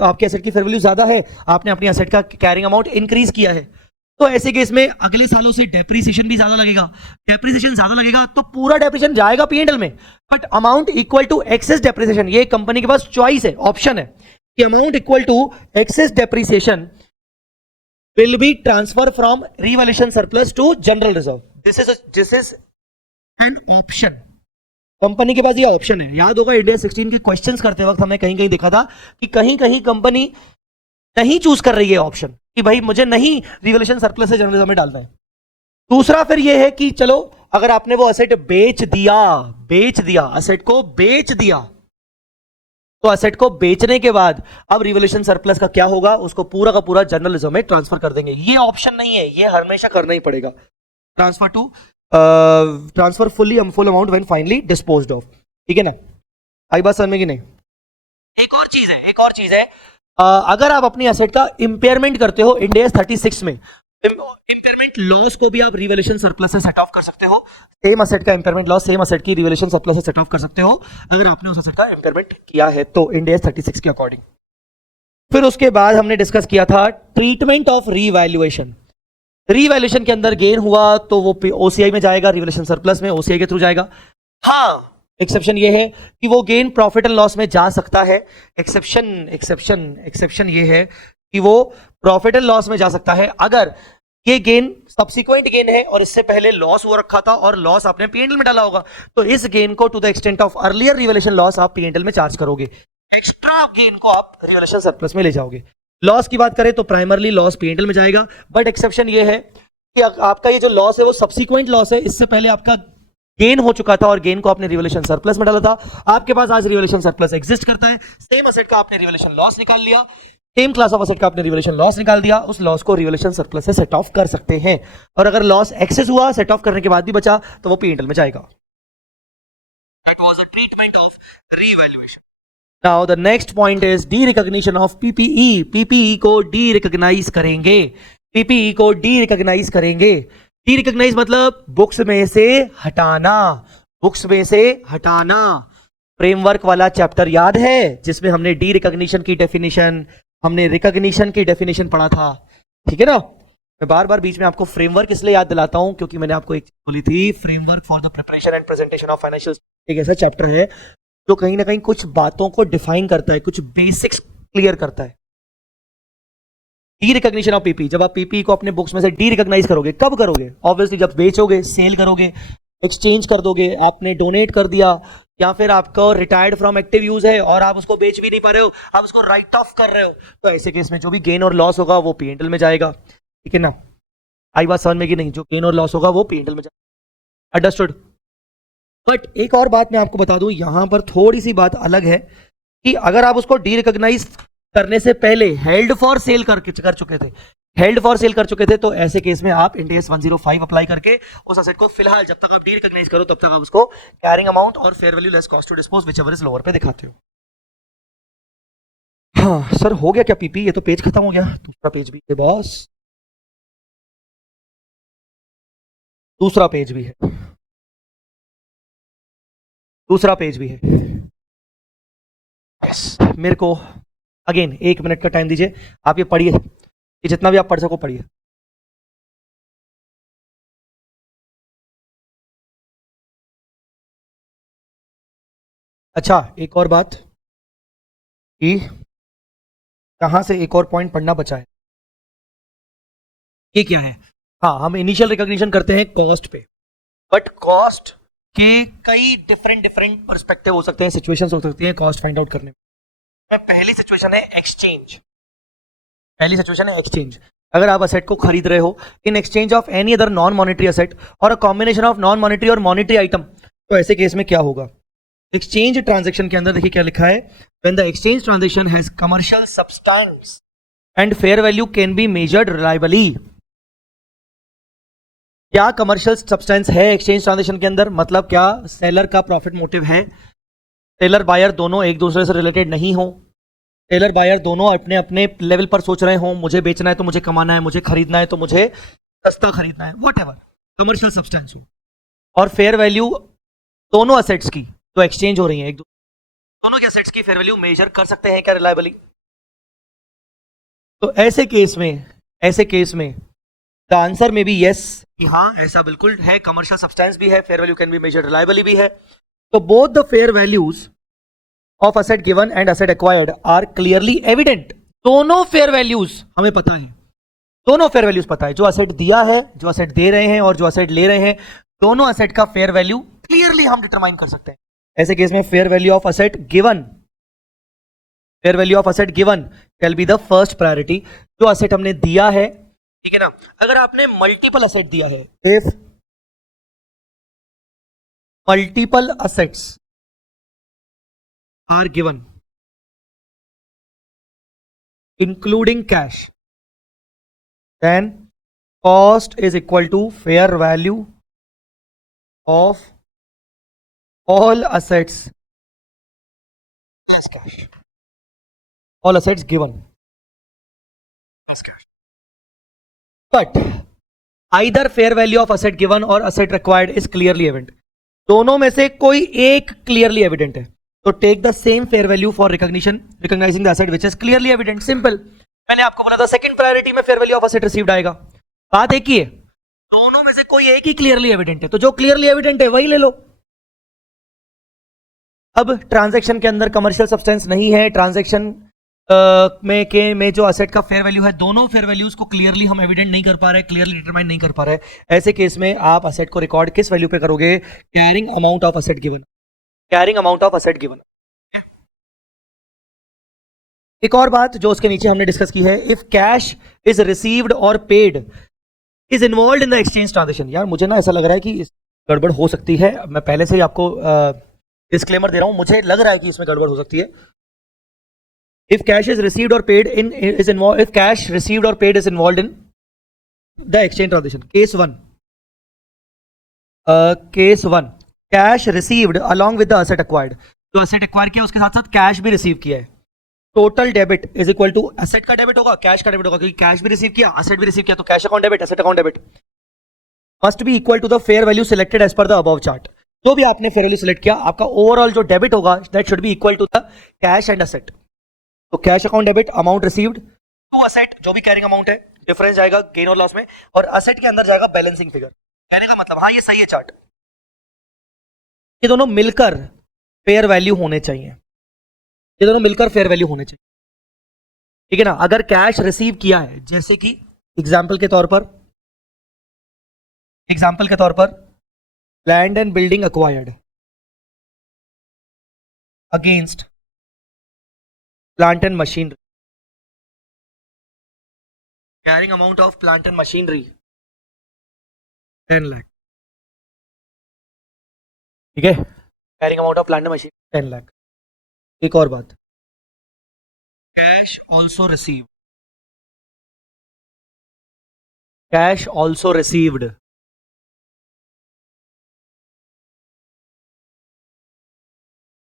आपके एसेट की फेयर वैल्यू ज्यादा है, आपने अपनी एसेट का कैरिंग अमाउंट इंक्रीज किया है, तो ऐसे केस में अगले सालों से डेप्रिसिएशन भी ज्यादा लगेगा, डेप्रिसिएशन ज्यादा लगेगा तो पूरा डेप्रिसिएशन जाएगा पीएनएल में, but amount equal to excess depreciation, ये कंपनी के पास चॉइस है, ऑप्शन है कि amount equal to excess depreciation will be transfer from revaluation surplus to general reserve. This is an option. Company के पास ये ऑप्शन है। याद होगा इंडिया 16 के क्वेश्चंस करते वक्त हमने कहीं कहीं देखा था कि कहीं कहीं कंपनी नहीं चूज कर रही है ऑप्शन कि भाई मुझे नहीं रिवैल्यूएशन सरप्लस से जनरल रिजर्व में डालना है। दूसरा फिर ये है कि चलो अगर आपने वो एसेट बेच दिया एसेट को बेच दिया, तो एसेट को बेचने के बाद अब रिवैल्यूएशन सरप्लस का क्या होगा, उसको पूरा का पूरा जनरल रिजर्व में ट्रांसफर कर देंगे। ये ऑप्शन नहीं है, ये हमेशा करना ही पड़ेगा, transfer full amount when finally disposed of. ठीक है ना, आई बात समझ में कि नहीं? एक और चीज है अगर आप अपनी एसेट का इंपेयरमेंट करते हो इंड AS 36 में, इंपेयरमेंट लॉस को भी आप रिवैल्यूएशन सरप्लस से सेट ऑफ कर सकते हो। सेम एसेट का इंपेयरमेंट लॉस सेम एसेट की रिवैल्यूएशन सरप्लस से सेट ऑफ कर सकते हो अगर आपने उस एसेट का इंपेयरमेंट किया है तो इंड AS 36 के अकॉर्डिंग। फिर उसके बाद हमने डिस्कस किया था ट्रीटमेंट ऑफ रीवैल्यूएशन। रीवैल्यूएशन के अंदर गेन हुआ तो वो ओसीआई में जाएगा, रिवैल्यूएशन सरप्लस में ओसीआई के थ्रू जाएगा। हाँ, एक्सेप्शन ये है कि वो गेन प्रॉफिट एंड लॉस में जा सकता है। एक्सेप्शन ये है कि वो प्रॉफिट एंड लॉस में जा सकता है अगर ये गेन सब्सिक्वेंट गेन है और इससे पहले लॉस हो रखा था और लॉस आपने पीएनएल में डाला होगा, तो इस गेन को to the extent of earlier revaluation loss आप पीएनएल में चार्ज करोगे, एक्स्ट्रा गेन को आप रिवैल्यूएशन सरप्लस में ले जाओगे। लॉस की बात करें तो प्राइमरली लॉस पीएनएल में जाएगा, बट एक्सेप्शन ये है कि आपका ये जो लॉस है वो सब्सिक्वेंट लॉस है, इससे पहले आपका गेन हो चुका था और गेन को आपने रिवैल्यूएशन सरप्लस में डाला था। आपके पास आज रिवैल्यूएशन सरप्लस एग्जिस्ट करता है, सेम एसेट का आपने रिवैल्यूएशन लॉस निकाल लिया, सेम क्लास ऑफ एसेट का आपने रिवैल्यूएशन लॉस निकाल दिया, उस लॉस को रिवैल्यूएशन सरप्लस से सेट ऑफ कर सकते हैं। और अगर लॉस एक्सेस हुआ, सेट ऑफ करने के बाद भी बचा, तो वो पीएनएल में जाएगा। That was a treatment of revaluation. Now the next point is D recognition of PPE. PPE को डी रिकॉग्नाइज करेंगे, पीपीई को डी रिकॉग्नाइज करेंगे। डी रिकॉग्नाइज मतलब बुक्स में से हटाना, बुक्स में से हटाना। फ्रेमवर्क वाला चैप्टर याद है जिसमें हमने डी रिकॉग्निशन की डेफिनेशन, हमने रिकॉग्निशन की डेफिनेशन पढ़ा था, ठीक है ना। मैं बार बार बीच में आपको फ्रेमवर्क इसलिए याद दिलाता हूं क्योंकि मैंने आपको एक चीज बोली थी, framework for the preparation and presentation of financial, एक ऐसा चैप्टर है जो कहीं ना कहीं कुछ बातों को डिफाइन करता है, कुछ बेसिक्स क्लियर करता है। डी रिकॉग्निशन ऑफ पीपी, जब आप पीपी को अपने बुक्स में से डी रिकॉग्नाइज करोगे, कब करोगे? ऑब्वियसली जब बेचोगे, सेल करोगे, एक्सचेंज कर दोगे, आपने डोनेट कर दिया, या फिर आपको रिटायर्ड फ्रॉम एक्टिव यूज है और आप उसको बेच भी नहीं पा रहे हो, आप उसको राइट ऑफ कर रहे हो, तो ऐसे केस में जो भी गेन और लॉस होगा वो पीएनएल में जाएगा। ठीक है ना, आई बात समझ में कि नहीं? जो गेन और लॉस होगा वो पीएनएल में जाएगा। अंडरस्टूड? बट एक और बात मैं आपको बता दूं, यहां पर थोड़ी सी बात अलग है कि अगर आप उसको डी रिकॉग्नाइज करने से पहले हेल्ड फॉर सेल कर चुके थे, हेल्ड फॉर सेल कर चुके थे, तो ऐसे केस में आप इंड AS 105 अप्लाई करके उस एसेट को फिलहाल जब तक आप डी रिकॉग्नाइज करो तब तक आप उसको कैरिंग अमाउंट और fair value less cost to dispose whichever is lower पे दिखाते हो। हाँ सर, हो गया क्या पीपी? ये तो पेज खत्म हो गया। दूसरा पेज भी है बॉस, दूसरा पेज भी है, दूसरा पेज भी है। यस, मेरे को अगेन 1 मिनट का टाइम दीजिए, आप ये पढ़िए, ये जितना भी आप पढ़ सको पढ़िए। अच्छा, एक और बात कि कहां से एक और पॉइंट पढ़ना बचा है, ये क्या है? हाँ, हम इनिशियल रिकॉग्निशन करते हैं कॉस्ट पे, बट कॉस्ट के कई डिफरेंट पर्सपेक्टिव हो सकते हैं, सिचुएशंस हो सकती हैं कॉस्ट फाइंड आउट करने में। पहली सिचुएशन है एक्सचेंज, पहली सिचुएशन है एक्सचेंज। अगर आप असेट को खरीद रहे हो in exchange of any other non monetary asset और a combination of non monetary और मॉनिटरी आइटम, तो ऐसे केस में क्या होगा? एक्सचेंज ट्रांजेक्शन के अंदर देखिए क्या लिखा है, when the exchange transaction has commercial substance and fair value can be measured reliably. क्या कमर्शियल सब्सटेंस है एक्सचेंज ट्रांजेक्शन के अंदर? मतलब क्या सेलर का प्रॉफिट मोटिव है, सेलर बायर दोनों एक दूसरे से रिलेटेड नहीं हो, सेलर बायर दोनों अपने अपने लेवल पर सोच रहे हो, मुझे बेचना है तो मुझे कमाना है, मुझे खरीदना है तो मुझे सस्ता खरीदना है, व्हाटएवर कमर्शियल सब्सटेंस हो, और फेयर वैल्यू दोनों असेट्स की तो एक्सचेंज हो रही है, एक दोनों के असेट्स की फेयर वैल्यू मेजर कर सकते हैं क्या रिलायबली? तो ऐसे केस में द आंसर में बी यस, कि हाँ ऐसा बिल्कुल है, कमर्शियल सब्सटेंस भी है, fair value can be measured reliably भी है। तो both the fair values of asset given and asset acquired are clearly evident. दोनों फेयर वैल्यूज हमें पता है, दोनों फेयर वैल्यूज पता है, जो असेट दिया है, जो असेट दे रहे हैं और जो असेट ले रहे हैं, दोनों असेट का फेयर वैल्यू क्लियरली हम डिटरमाइन कर सकते हैं। ऐसे केस में fair value of asset given can be the first priority. जो असेट हमने दिया है, ठीक है ना, अगर आपने मल्टीपल असेट दिया है, if multiple assets are given including cash, then cost is equal to fair value of all assets as cash, all assets given as cash, but either fair value of asset given or asset required is clearly evident। दोनों में से कोई एक clearly evident है, तो take the same fair value for recognising the asset which is clearly evident. Simple, मैंने आपको बोला था सेकंड प्रायोरिटी में fair value of asset received आएगा। बात एक ही है, दोनों में से कोई एक ही क्लियरली एविडेंट है, तो जो क्लियरली एविडेंट है वही ले लो। अब ट्रांजैक्शन के अंदर कमर्शियल सब्सटेंस नहीं है, ट्रांजैक्शन में जो एसेट का फेयर वैल्यू है, दोनों फेयर वैल्यूज को क्लियरली हम एविडेंट नहीं कर पा रहे, क्लियरली डिटरमाइन नहीं कर पा रहे। ऐसे केस में आप एसेट को रिकॉर्ड किस वैल्यू पे करोगे? Carrying amount of asset given, carrying amount of asset given. एक और बात जो उसके नीचे हमने डिस्कस की है, इफ कैश इज रिसीव्ड और paid is involve in the exchange transaction. यार मुझे ना ऐसा लग रहा है कि गड़बड़ हो सकती है, मैं पहले से ही आपको डिस्क्लेमर दे रहा हूं, मुझे लग रहा है कि इसमें गड़बड़ हो सकती है। इफ कैश इज रिसीव्ड और paid is involve, if cash received और paid is involve in the exchange transaction, case one cash received along with the asset acquired, जो असेट एक्वायर किया उसके साथ साथ कैश भी रिसीव किया है, total debit is equal to asset का डेबिट होगा, कैश का डेबिट होगा, क्योंकि कैश भी रिसीव किया, एसेट भी रिसीव किया, तो cash account debit, asset account debit must be equal to the fair value selected as per the above chart. जो भी आपने फेयर वैल्यू सिलेक्ट किया, आपका ओवरऑल जो डेबिट होगा that should be equal to the cash and asset. तो cash account debit, amount received to asset, जो भी कैरिंग अमाउंट है, डिफरेंस जाएगा गेन और लॉस में, और असेट के अंदर जाएगा बैलेंसिंग फिगर। कहने का मतलब, हाँ ये सही है चार्ट, ये दोनों मिलकर फेयर वैल्यू होने चाहिए, ये दोनों मिलकर फेयर वैल्यू होने चाहिए, ठीक है ना। अगर कैश रिसीव किया है, जैसे कि एग्जाम्पल के तौर पर land and building acquired against plant and machinery, carrying amount of plant and machinery 10 lakh, ठीक है, carrying amount of plant and machinery 10 lakh. एक और बात, cash also received, cash also received,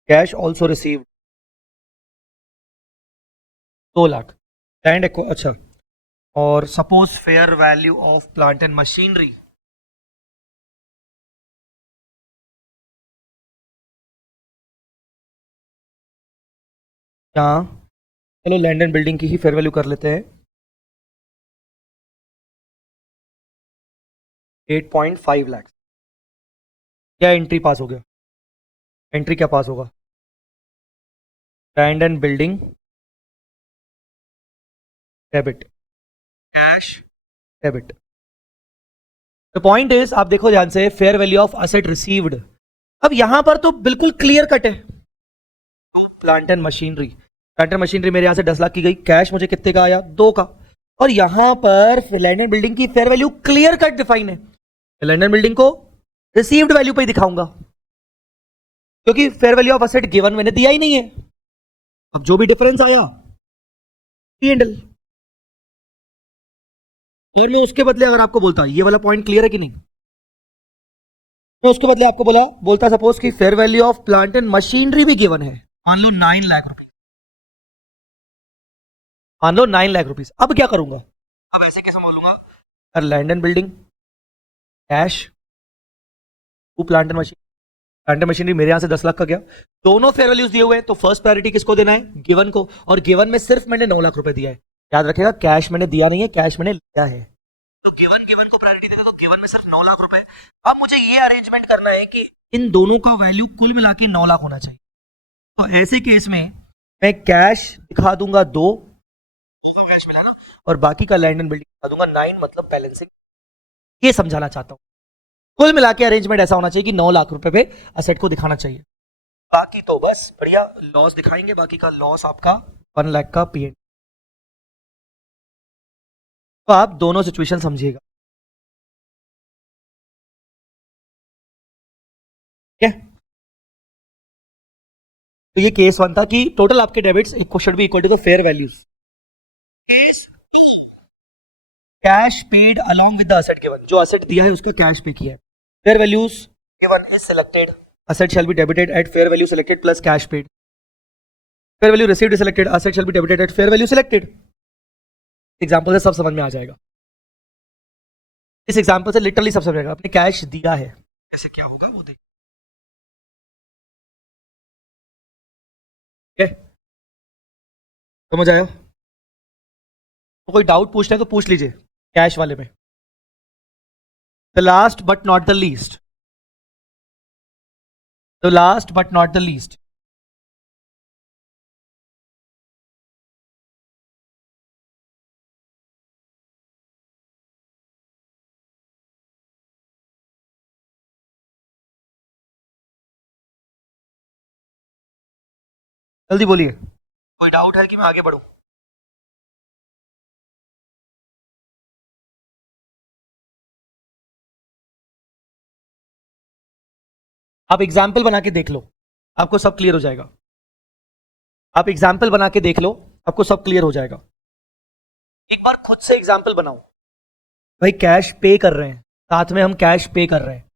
cash also received 2 lakh land, अच्छा, और suppose fair value of plant and machinery यहाँ, चलो land and building की ही फेयर वैल्यू कर लेते हैं 8.5 लाख। क्या एंट्री पास हो गया? एंट्री क्या पास होगा? Land and building debit, cash debit. The point is, आप देखो ध्यान से, fair value of asset received, अब यहां पर तो बिल्कुल क्लियर कट है, plant and machinery, plant and machinery मेरे यहां से 10 लाख की गई, कैश मुझे कितने का आया? 2 का, और यहां पर लैंड एंड बिल्डिंग की fair value clear cut define है, लैंड एंड बिल्डिंग को रिसीव्ड वैल्यू पे ही दिखाऊंगा, क्योंकि fair value of asset given मैंने दिया ही नहीं है। अब जो भी डिफरेंस आया P&L, और मैं उसके बदले अगर आपको बोलता, ये वाला पॉइंट क्लियर है कि नहीं, मैं उसके बदले आपको बोलता सपोज कि fair value of plant and machinery भी गिवन है, मान लो 9 लाख रुपीज, मान लो 9 लाख रुपीज। अब क्या करूंगा, अब ऐसे कैसे बोलूंगा, land and building cash to plant and machine, plant and machinery मेरे यहां से 10 लाख का गया, दोनों फेयर वैल्यूज दिए हुए हैं, तो फर्स्ट प्रायोरिटी किसको देना है, गिवन को, और गिवन में सिर्फ मैंने 9 लाख रुपए दिया है, याद रखेगा कैश मैंने दिया नहीं है, कैश मैंने लिया है, तो गिवन को प्रायोरिटी देते तो गिवन में सिर्फ 9 लाख रुपए। अब मुझे ये अरेंजमेंट करना है कि इन दोनों का वैल्यू कुल मिला के 9 लाख होना चाहिए, तो ऐसे केस में मैं कैश दिखा दूंगा 2, कैश मिला ना, और बाकी का लैंड एंड बिल्डिंग दिखा दूंगा 9, मतलब बैलेंसिंग, ये समझाना चाहता हूं। कुल मिला के अरेंजमेंट ऐसा होना चाहिए कि 9 लाख रुपए पे असेट को दिखाना चाहिए, बाकी तो बस बढ़िया लॉस दिखाएंगे, बाकी का लॉस आपका 1 लाख का P&L। तो आप दोनों सिचुएशन समझिएगा, ठीक है। तो ये केस 1 था कि टोटल आपके debits should be equal to the fair values, case cash paid along with the asset given, जो असेट दिया है उसका कैश पे किया है, fair values given is selected, asset shall be debited at fair value selected plus cash paid, fair value received is selected, asset shall be debited at fair value selected। Example से सब समझ में आ जाएगा, इस example से literally सब समझ जाएगा। आपने कैश दिया है, ऐसे क्या होगा वो देख, ठीक है, समझ आया? तो कोई डाउट पूछना है तो पूछ लीजिए कैश वाले में। The last but not the least, the last but not the least, जल्दी बोलिए, कोई डाउट है कि मैं आगे बढ़ूं? आप एग्जाम्पल बना के देख लो, आपको सब क्लियर हो जाएगा, आप एग्जाम्पल बना के देख लो, आपको सब क्लियर हो जाएगा। एक बार खुद से एग्जाम्पल बनाओ, भाई कैश पे कर रहे हैं, साथ में हम कैश पे कर रहे हैं,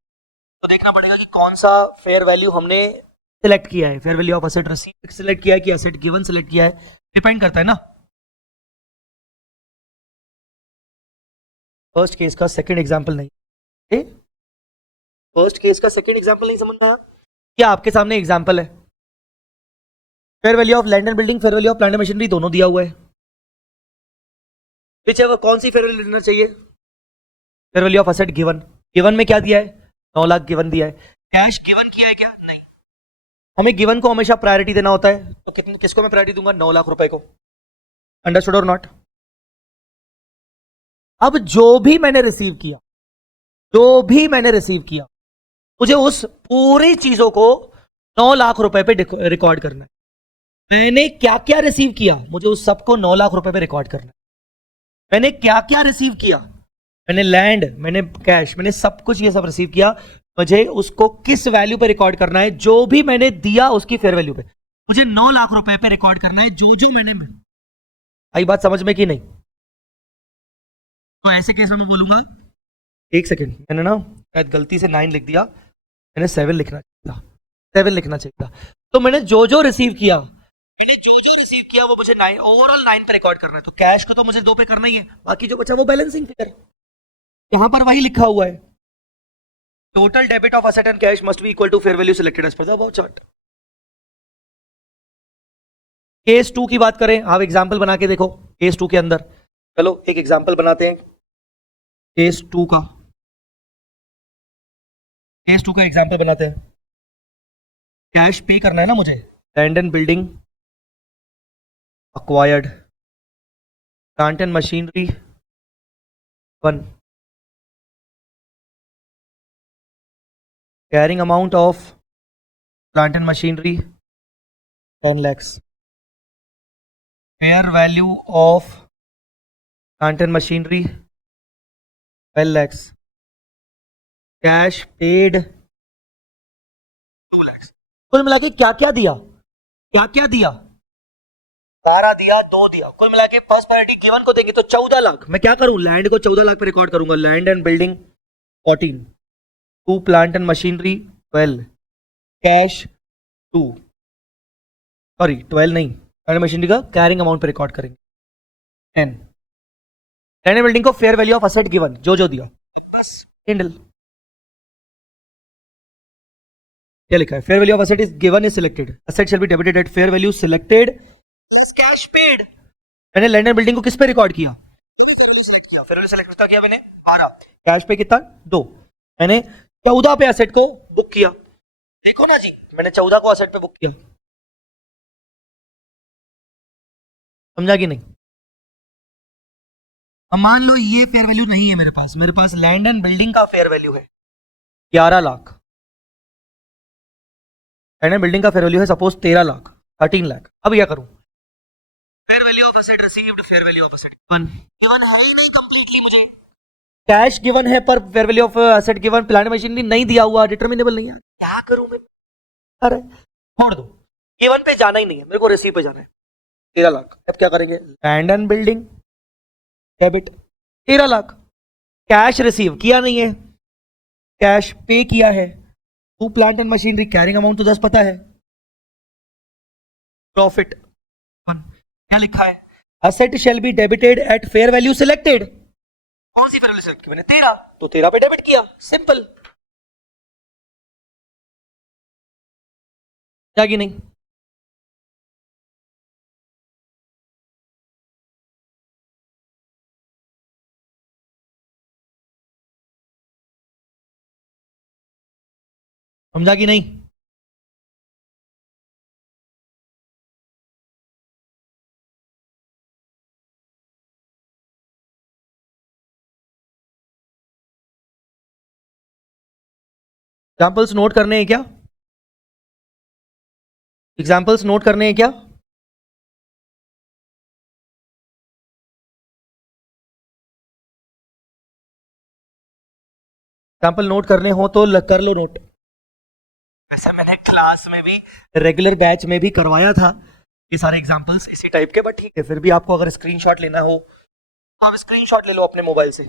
तो देखना पड़ेगा कि कौन सा फेयर वैल्यू हमने सिलेक्ट किया है, fair value of asset received select किया है कि असेट गिवन सिलेक्ट किया है, डिपेंड करता है ना। फर्स्ट केस का सेकंड एग्जांपल नहीं, फर्स्ट केस का सेकंड एग्जांपल नहीं समझ में आया क्या? आपके सामने एग्जांपल है, fair value of land and building, fair value of plant and machinery दोनों दिया हुआ है, विच है वो कौन सी फेयर वैल्यू लेना चाहिए? Fair value of asset given, given में क्या दिया है, 9 लाख गिवन दिया है, कैश गिवन किया है क्या? नहीं, हमें गिवन को हमेशा प्रायोरिटी देना होता है, तो कितने किसको मैं प्रायोरिटी दूंगा? 9 लाख रुपए को, अंडरस्टूड और नॉट? अब जो भी मैंने रिसीव किया, जो भी मैंने रिसीव किया, मुझे उस पूरी चीजों को 9 लाख रुपए पे रिकॉर्ड करना है। मैंने क्या क्या रिसीव किया, मुझे उस सबको 9 लाख रुपए पे रिकॉर्ड करना है। मैंने क्या क्या रिसीव किया, मैंने लैंड, मैंने कैश, मैंने सब कुछ ये सब रिसीव किया, मुझे उसको किस वैल्यू पे रिकॉर्ड करना है? जो भी मैंने दिया उसकी फेयर वैल्यू पे मुझे 9 लाख रुपए पे रिकॉर्ड करना है, जो जो मैंने। आई बात समझ में कि नहीं? तो ऐसे केस में मैं बोलूंगा, एक सेकेंड, मैंने ना शायद गलती से 9 लिख दिया, मैंने 7 लिखना चाहिए था, 7 लिखना चाहिए था। तो मैंने जो जो रिसीव किया, वो मुझे 9 ओवरऑल 9 पे रिकॉर्ड करना है, तो कैश को तो मुझे 2 पे करना ही है, बाकी जो बचा वो बैलेंसिंग फिगर, यहां पर वही लिखा हुआ है, total debit of asset and cash must be equal to fair value selected as per the above chart. Case 2 की बात करें, आप एग्जांपल बना के देखो केस 2 के अंदर, चलो एक एग्जांपल बनाते हैं केस 2 का, केस 2 का एग्जांपल बनाते हैं। कैश पे करना है ना मुझे, land and building acquired, plant and machinery 1, carrying amount of plant and machinery 10 lakhs, fair value of plant and machinery 12 lakhs, cash paid 2 lakhs। कुल मिला के क्या क्या दिया, क्या क्या दिया, 12 दिया, 2 दिया, कुल मिला के फर्स्ट प्रायोरिटी गिवन को देंगे तो 14 लाख। मैं क्या करूं, लैंड को 14 लाख पे रिकॉर्ड करूंगा, land and building 14, 2 plant and machinery 12, cash 2, sorry 12 नहीं, लैंड मशीनरी का कैरिंग अमाउंट पे रिकॉर्ड करेंगे 10, लैंड एंड बिल्डिंग को fair value of asset given जो जो दिया, बस हैंडल। क्या लिखा है, fair value of asset is given is selected, asset shall be debited at fair value selected, cash paid. मैंने लैंड एंड बिल्डिंग को किस पे रिकॉर्ड किया, फेयर वैल्यू सिलेक्ट किया मैंने 12, कैश पे कितना 2, मैंने 14 पे असेट को बुक किया, देखो ना जी मैंने 14 को असेट पे बुक किया, समझा कि नहीं। अब मान लो ये फेयर वैल्यू नहीं है मेरे पास लैंड एंड बिल्डिंग का फेयर वैल्यू है 11 लाख, लैंड एंड बिल्डिंग का फेयर वैल्यू है सपोज 13 लाख, 13 लाख। अब क्या करूं, fair value of asset received, fair value of asset given, given है ना कंप्लीटली, मुझे कैश गिवन है पर fair value of asset given plant machinery नहीं दिया हुआ, डिटरमिनेबल नहीं है, क्या करूं मैं, अरे छोड़ दो, गिवन पे जाना ही नहीं है मेरे को, रिसीव पे जाना है 13 लाख। अब क्या करेंगे, land and building debit 13 lakh, cash receive किया नहीं है, कैश पे किया है, 2 plant and machinery carrying amount तो 10 पता है, प्रॉफिट 1, क्या लिखा है, asset shall be debited at fair value selected, कौन सी फेयर वैल्यू सिलेक्ट की मैंने 13, तो 13 पे डेबिट किया, सिंपल, क्या कि नहीं। समझा कि नहीं, एग्जाम्पल्स नोट करने हैं क्या, एग्जाम्पल्स नोट करने हैं क्या, एग्जाम्पल नोट करने हो तो कर लो नोट। ऐसा मैंने क्लास में भी रेगुलर बैच में भी करवाया था ये सारे एग्जाम्पल्स इसी टाइप के, बट ठीक है फिर भी आपको अगर स्क्रीनशॉट लेना हो तो आप स्क्रीनशॉट ले लो अपने मोबाइल से।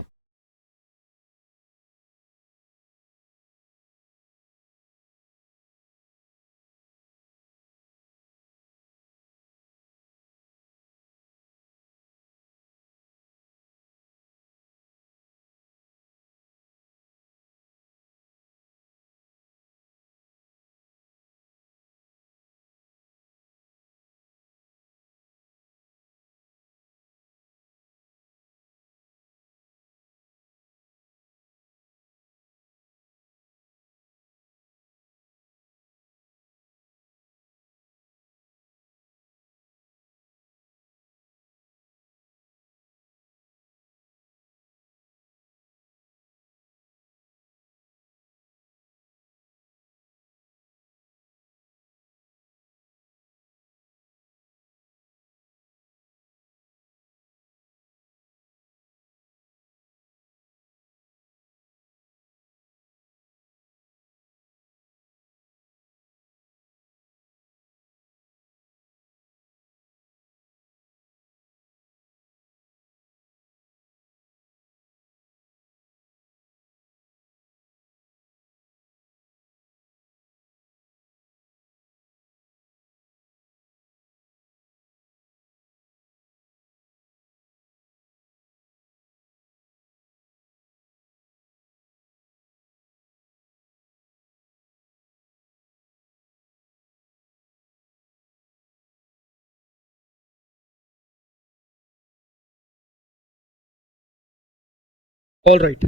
ऑल राइट,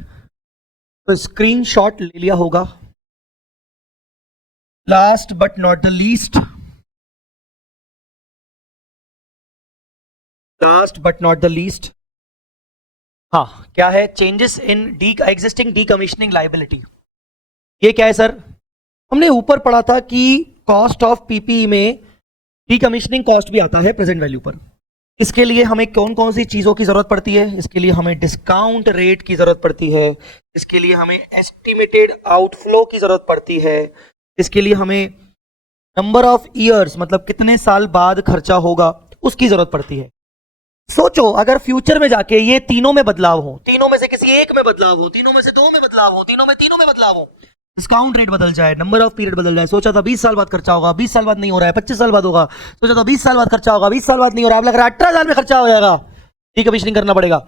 तो स्क्रीनशॉट ले लिया होगा। Last but not the least, last but not the least, हाँ क्या है, changes in D existing decommissioning liability. ये क्या है सर, हमने ऊपर पढ़ा था कि कॉस्ट ऑफ पीपीई में डीकमीशनिंग कॉस्ट भी आता है प्रेजेंट वैल्यू पर, इसके लिए हमें कौन कौन सी चीजों की जरूरत पड़ती है? इसके लिए हमें डिस्काउंट रेट की जरूरत पड़ती है, इसके लिए हमें एस्टिमेटेड आउटफ्लो की जरूरत पड़ती है, इसके लिए हमें नंबर ऑफ ईयर्स मतलब कितने साल बाद खर्चा होगा उसकी जरूरत पड़ती है। सोचो अगर फ्यूचर में जाके ये तीनों में बदलाव हो, तीनों में से किसी एक में बदलाव हो, तीनों में से दो में बदलाव हो, तीनों में बदलाव हो, डिस्काउंट रेट बदल जाए, नंबर ऑफ पीरियड बदल जाए। सोचा था 20 साल बाद खर्चा होगा, 20 साल बाद नहीं हो रहा है, 25 साल बाद होगा। सोचा था 20 साल बाद खर्चा होगा, 20 साल बाद नहीं हो रहा है, अब लग रहा है 18 साल में खर्चा हो जाएगा, डीकमीशनिंग करना पड़ेगा।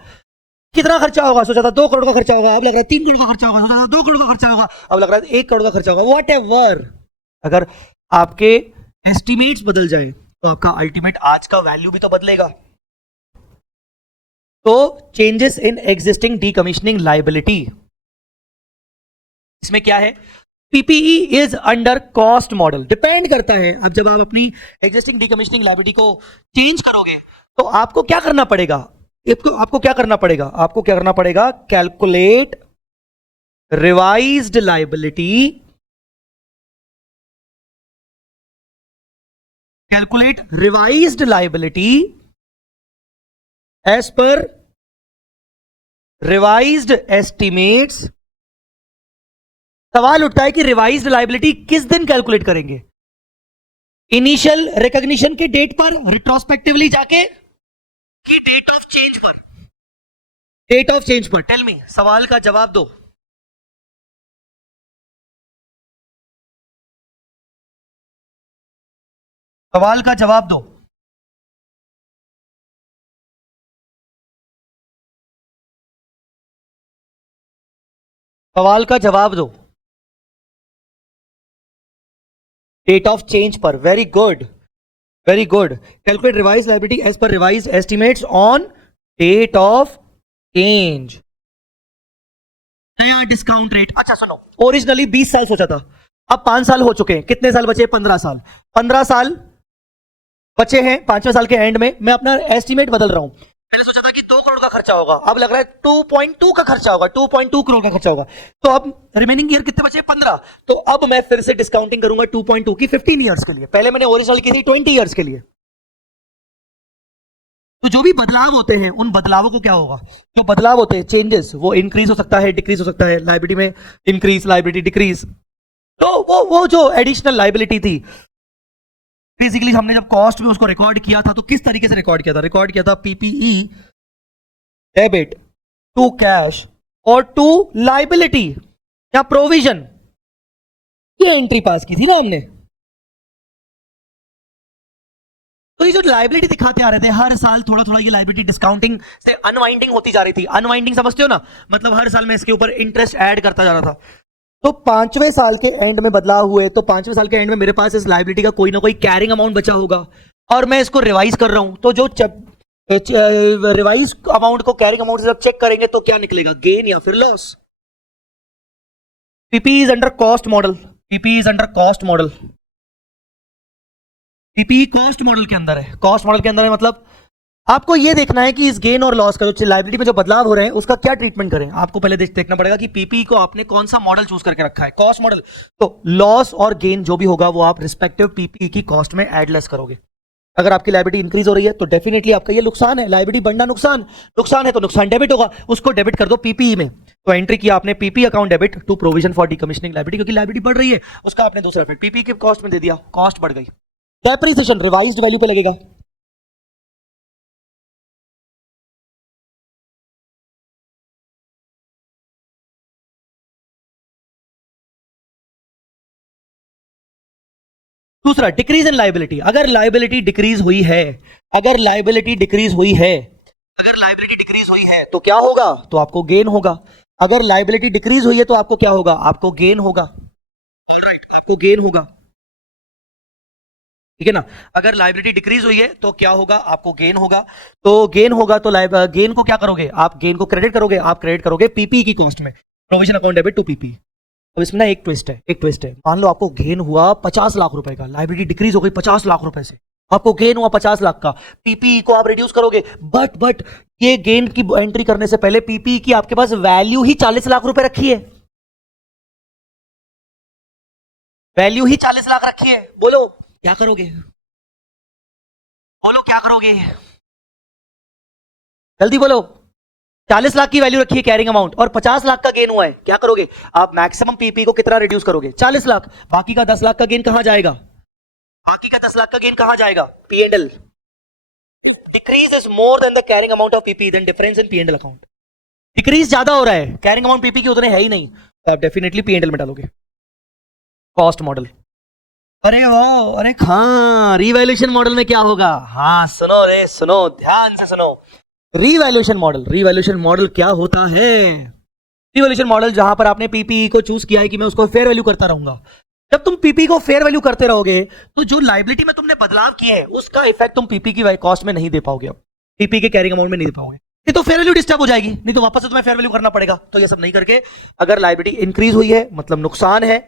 कितना खर्चा होगा? सोचा था 2 करोड़ का खर्चा होगा, अब लग रहा है 3 करोड़ का खर्चा होगा। सोचा था 2 करोड़ का खर्चा होगा, अब लग रहा है 1 करोड़ का खर्चा होगा। वॉट एवर, अगर आपके एस्टिमेट्स बदल जाए तो आपका अल्टीमेट आज का वैल्यू भी तो बदलेगा। तो changes in existing decommissioning liability, इसमें क्या है? PPE is under cost model, depend करता है। अब जब आप अपनी एग्जिस्टिंग डीकमीशनिंग लायबिलिटी को चेंज करोगे तो आपको क्या करना पड़ेगा? आपको क्या करना पड़ेगा? आपको क्या करना पड़ेगा? Calculate revised liability, calculate revised liability as per revised estimates. सवाल उठता है कि रिवाइज्ड लायबिलिटी किस दिन कैलकुलेट करेंगे? इनिशियल रिकॉग्निशन के डेट पर, रिट्रोस्पेक्टिवली जाके, कि डेट ऑफ चेंज पर? डेट ऑफ चेंज पर। टेल मी, सवाल का जवाब दो। सवाल का जवाब दो। सवाल का जवाब दो। डेट ऑफ चेंज पर। Very good, very good. Calculate revise liability as per revise estimates on date of change. नया डिस्काउंट रेट। अच्छा सुनो, ओरिजिनली 20 साल सोचा था, अब 5 साल हो चुके हैं, कितने साल बचे? 15 साल। 15 साल बचे हैं, 5वें साल के एंड में मैं अपना एस्टिमेट बदल रहा हूं। मैंने सोचा था कि 2 करोड़ का खर्चा होगा, अब लग रहा है 2.2 का खर्चा होगा, 2.2 करोड़ का खर्चा होगा। तो अब रिमेनिंग ईयर कितने बचे? 15। तो अब मैं फिर से डिस्काउंटिंग करूंगा 2.2 की 15 ईयर्स के लिए। पहले मैंने ओरिजिनल की थी 20 ईयर्स के लिए। तो जो भी बदलाव होते हैं उन बदलावों को क्या होगा? जो बदलाव होते हैं, चेंजेस, वो इंक्रीज हो सकता है, डिक्रीज हो सकता है। लायबिलिटी में इंक्रीज, लायबिलिटी डिक्रीज। तो वो जो एडिशनल लायबिलिटी थी, बेसिकली हमने जब कॉस्ट में उसको रिकॉर्ड किया था तो किस तरीके से रिकॉर्ड किया था? रिकॉर्ड किया था पीपीई डेबिट टू कैश और टू लायबिलिटी या प्रोविजन, ये एंट्री पास की थी ना हमने। तो ये जो लायबिलिटी दिखाते आ रहे थे हर साल थोड़ा थोड़ा, ये लायबिलिटी डिस्काउंटिंग से अनवाइंडिंग होती जा रही थी। अनवाइंडिंग समझते हो ना? मतलब हर साल में इसके ऊपर इंटरेस्ट ऐड करता जा रहा था। तो 5वें साल के एंड में बदलाव हुए, तो 5वें साल के एंड में मेरे पास इस लायबिलिटी का कोई ना कोई कैरिंग अमाउंट बचा होगा और मैं इसको रिवाइज कर रहा हूं। तो जो रिवाइज अमाउंट को कैरिंग अमाउंट से जब चेक करेंगे तो क्या निकलेगा? गेन या फिर loss. PP is under cost model, PP is under cost model, PP cost model के अंदर है। कॉस्ट मॉडल के अंदर है मतलब आपको ये देखना है कि इस गेन और लॉस का जो लायबिलिटी में जो बदलाव हो रहे हैं उसका क्या ट्रीटमेंट करें। आपको पहले देखना पड़ेगा कि पीपी को आपने कौन सा मॉडल चूज करके रखा है, कॉस्ट मॉडल। तो लॉस और गेन जो भी होगा वो आप रिस्पेक्टिव पीपी की कॉस्ट में एड लेस करोगे। अगर आपकी लायबिलिटी इंक्रीज हो रही है तो डेफिनेटली आपका ये नुकसान है, लायबिलिटी बढ़ना नुकसान, नुकसान है तो नुकसान डेबिट होगा, उसको डेबिट कर दो पीपीई में। तो एंट्री किया आपने PP account debit to provision for decommissioning liability, क्योंकि लायबिलिटी बढ़ रही है उसका आपने दूसरा इफेक्ट पीपी की कॉस्ट में दे दिया, कॉस्ट बढ़ गई। डेप्रिसिएशन रिवाइज्ड वैल्यू पे लगेगा। दूसरा डिक्रीज इन लायबिलिटी। अगर लायबिलिटी डिक्रीज हुई है, अगर लायबिलिटी डिक्रीज हुई है, अगर लायबिलिटी डिक्रीज हुई है तो क्या होगा? तो आपको गेन होगा। अगर लायबिलिटी डिक्रीज हुई है तो आपको क्या होगा? आपको गेन होगा। ऑलराइट, आपको गेन होगा, ठीक है ना? अगर लायबिलिटी डिक्रीज हुई है तो क्या होगा? आपको गेन होगा। तो गेन होगा तो गेन को क्या करोगे? आप गेन को क्रेडिट करोगे, आप क्रेडिट करोगे पीपी की कॉस्ट में, provision account debit to PP. अब इसमें ना एक ट्विस्ट है, एक ट्विस्ट है। मान लो आपको गेन हुआ 50 लाख रुपए का, लायबिलिटी डिक्रीज हो गई 50 लाख रुपए से, आपको गेन हुआ 50 लाख का, पीपी को आप रिड्यूस करोगे, बट ये गेन की एंट्री करने से पहले पीपी की आपके पास वैल्यू ही 40 लाख रुपए रखी है, वैल्यू ही 40 लाख रखी है। बोलो क्या करोगे? बोलो क्या करोगे? जल्दी बोलो। 40 लाख की वैल्यू रखी है कैरिंग अमाउंट और 50 लाख का गेन हुआ है, क्या करोगे आप? मैक्सिमम पीपी को कितना रिड्यूस करोगे? 40 लाख। बाकी का 10 लाख का गेन कहां जाएगा? बाकी का 10 लाख का गेन कहां जाएगा? PNL. Decrease is more than the carrying amount of PP, then difference in PNL account. Decrease ज्यादा हो रहा है, कैरिंग अमाउंट पीपी के उतने है ही नहीं, तो आप डेफिनेटली पीएनएल में डालोगे। Cost model. अरे ओ, अरे हाँ, रिवैल्यूएशन मॉडल में क्या होगा? हाँ सुनो रे सुनो, ध्यान से सुनो। रिवैल्यूएशन मॉडल, रिवैल्यूएशन मॉडल क्या होता है? रिवैल्यूएशन मॉडल जहां पर आपने पीपी को चूज किया है कि मैं उसको फेयर वैल्यू करता रहूंगा। जब तुम पीपी को फेयर वैल्यू करते रहोगे तो जो लाइबिलिटी में तुमने बदलाव किए हैं उसका इफेक्ट तुम पीपी की कॉस्ट में नहीं दे पाओगे, अब पीपी के कैरिंग अमाउंट में नहीं दे पाओगे। ये तो फेयर वैल्यू डिस्टर्ब हो जाएगी, नहीं तो वापस से तुम्हें फेयर वैल्यू करना पड़ेगा। तो ये सब नहीं करके, अगर लाइबिलिटी इंक्रीज हुई है मतलब नुकसान है,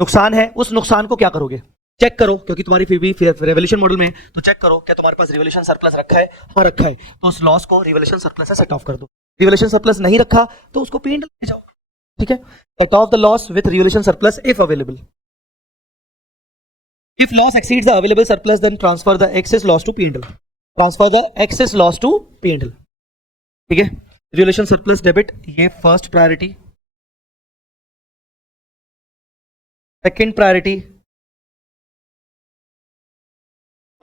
नुकसान है, उस नुकसान को क्या करोगे? चेक करो, क्योंकि तुम्हारी पीपी रिवैल्यूएशन मॉडल में, तो चेक करो क्या तुम्हारे पास रिवैल्यूएशन सरप्लस रखा है? हाँ रखा है, तो उस लॉस को रिवैल्यूएशन सरप्लस से सेट ऑफ कर दो। रिवैल्यूएशन सरप्लस नहीं रखा तो उसको पीएनएल ले जाओ, ठीक है? Set of the loss with revaluation surplus if available. If loss exceeds the available surplus, then transfer the excess loss to P&L. Transfer the excess loss to P&L. ठीक है? Relation surplus debit, ये first priority. Second priority,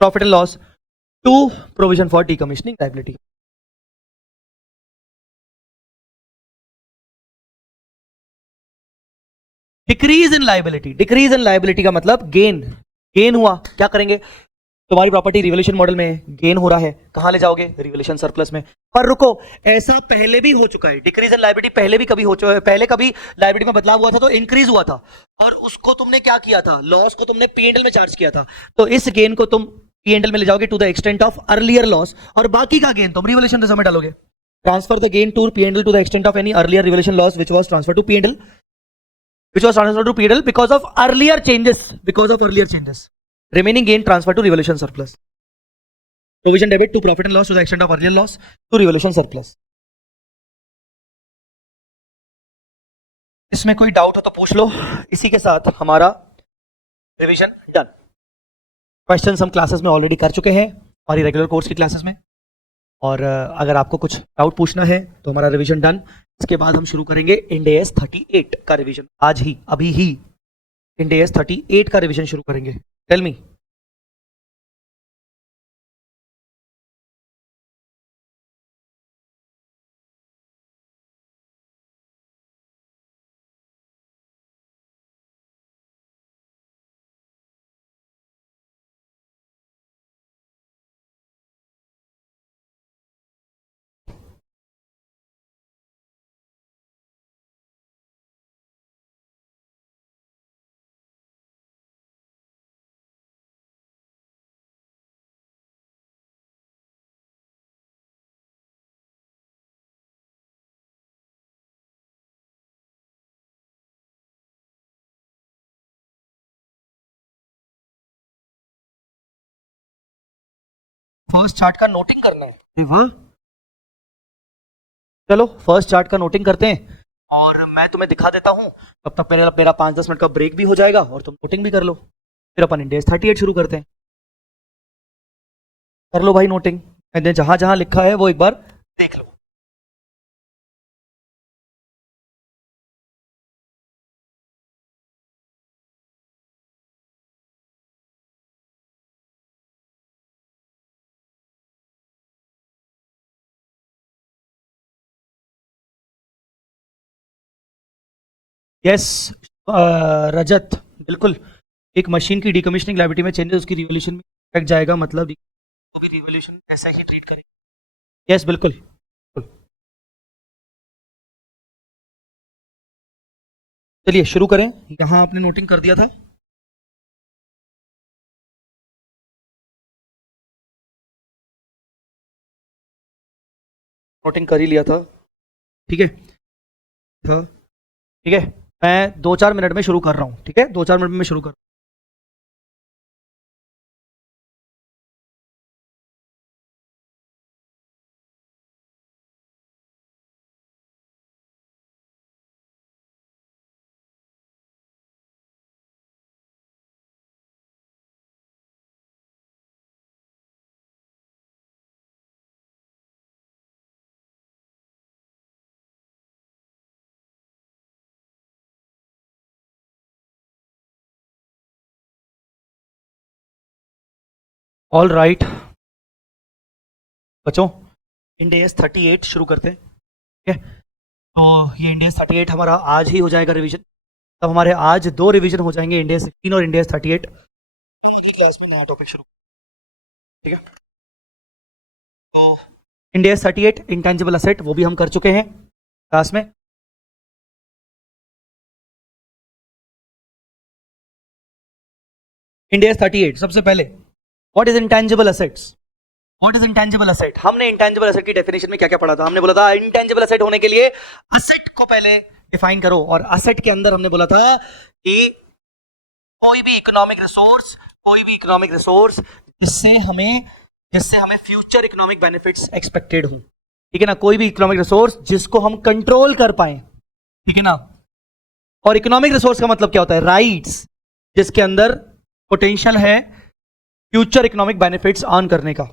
profit and loss. 2, provision for decommissioning liability. Decrease in liability, decrease in liability का मतलब gain, gain हुआ, क्या करेंगे? तुम्हारी property revaluation model में गेन हो रहा है, कहां ले जाओगे? रिवैल्यूएशन सरप्लस में। पर रुको, ऐसा पहले भी हो चुका है, डिक्रीज इन लाइबिलिटी पहले भी कभी हो चुका है, पहले कभी लाइबिलिटी में बदलाव हुआ था तो इंक्रीज हुआ था, और उसको तुमने क्या किया था? लॉस को तुमने पीएनएल में चार्ज किया था, तो इस गेन को तुम पीएनएल में ले जाओगे to the extent of earlier loss, और बाकी का गेन तुम रिवैल्यूएशन रिजर्व में डालोगे। Transfer the gain to PNL to the extent of any earlier revaluation loss which was transferred to PNL, which was transferred to P&L because of earlier changes, because of earlier changes. Remaining gain transferred to revaluation surplus. Provision debit to profit and loss to the extent of earlier loss to revaluation surplus. इसमें कोई doubt हो तो पूछ लो। इसी के साथ हमारा revision done. Questions हम क्लासेस में ऑलरेडी कर चुके हैं, हमारी रेगुलर कोर्स की क्लासेस में, और अगर आपको कुछ डाउट पूछना है तो हमारा रिवीजन डन। इसके बाद हम शुरू करेंगे इंड एस 38 का रिवीजन, आज ही, अभी ही इंड एस 38 का रिवीजन शुरू करेंगे। Tell me. फर्स्ट चार्ट का नोटिंग करना है। वाह, चलो फर्स्ट चार्ट का नोटिंग करते हैं और मैं तुम्हें दिखा देता हूं, तब तक मेरा मेरा 5-10 मिनट का ब्रेक भी हो जाएगा और तुम नोटिंग भी कर लो, फिर अपन इंड एस 38 शुरू करते हैं। कर लो भाई नोटिंग, मैंने जहां जहां लिखा है वो एक बार देख लो। यस रजत, बिल्कुल। एक मशीन की डिकमीशनिंग लायबिलिटी में चेंजेस उसकी रिवोल्यूशन में इफेक्ट जाएगा, मतलब रिवोल्यूशन ऐसा ही ट्रीट करेंगे। यस बिल्कुल बिल्कुल। चलिए शुरू करें, यहां आपने नोटिंग कर दिया था। नोटिंग कर ही लिया था, ठीक है था, ठीक है। मैं 2-4 मिनट में शुरू कर रहा हूँ, ठीक है, 2-4 मिनट में शुरू कर ऑल राइट बच्चों, इंडेस 38 शुरू करते हैं। ठीक है, तो ये इंडेस 38 हमारा आज ही हो जाएगा रिवीजन। तब हमारे आज 2 रिवीजन हो जाएंगे, इंडेस 16 और इंडेस 38। क्लास में नया टॉपिक शुरू। ठीक है, तो इंडेस 38 इंटेंजिबल असेट वो भी हम कर चुके हैं क्लास में। इंडेस 38 सबसे पहले what is intangible assets. What is intangible asset? हमने इंटेंजिबल असेट की डेफिनेशन में क्या क्या पढ़ा था? हमने बोला था इंटेंजिबल असेट होने के लिए असेट को पहले डिफाइन करो, और असेट के अंदर हमने बोला था कि कोई भी इकोनॉमिक रिसोर्स जिससे हमें फ्यूचर इकोनॉमिक बेनिफिट्स एक्सपेक्टेड हो। ठीक है ना, कोई भी इकोनॉमिक रिसोर्स जिसको हम कंट्रोल कर पाए। ठीक है ना, और इकोनॉमिक रिसोर्स का मतलब क्या होता है? राइट्स जिसके अंदर पोटेंशियल है फ्यूचर इकोनॉमिक बेनिफिट्स अर्न करने का।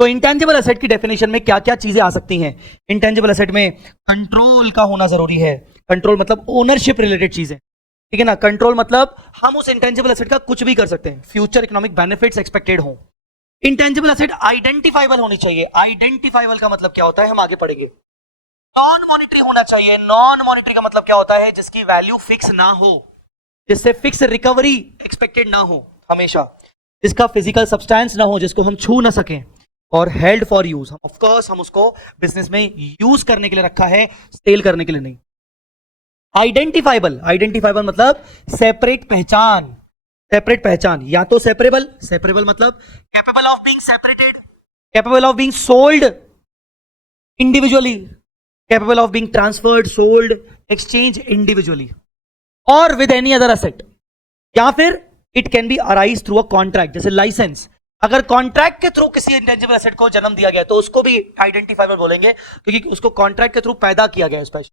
तो इंटेंजिबल एसेट की डेफिनेशन में क्या क्या चीजें आ सकती हैं? इंटेंजिबल एसेट में कंट्रोल का होना जरूरी है। कंट्रोल मतलब ओनरशिप रिलेटेड चीजें। ठीक है ना, कंट्रोल मतलब हम उस इंटेंजिबल एसेट का कुछ भी कर सकते हैं, फ्यूचर इकोनॉमिक बेनिफिट्स एक्सपेक्टेड हो। इंटेंजिबल एसेट आइडेंटिफाइबल होनी चाहिए। आइडेंटिफाइबल का मतलब क्या होता है हम आगे पढ़ेंगे। नॉन मॉनिटरी होना चाहिए। नॉन मॉनिटरी का मतलब क्या होता है? जिसकी वैल्यू फिक्स ना हो, जिससे फिक्स रिकवरी एक्सपेक्टेड ना हो हमेशा, जिसका फिजिकल सब्सटेंस ना हो, जिसको हम छू ना सकें, और held for use. Of course हम उसको बिजनेस में यूज करने के लिए रखा है, सेल करने के लिए नहीं। आइडेंटिफाइबल मतलब सेपरेट पहचान। सेपरेट पहचान, या तो सेपरेबल मतलब capable of being separated, capable of being sold individually, capable of being transferred, sold, exchange individually और विद एनी अदर एसेट। या फिर it can be arise through a contract, जैसे लाइसेंस। अगर कॉन्ट्रैक्ट के थ्रू किसी intangible asset को जन्म दिया गया तो उसको भी आइडेंटिफाइबल बोलेंगे, क्योंकि उसको कॉन्ट्रैक्ट के थ्रू पैदा किया गया स्पेशल,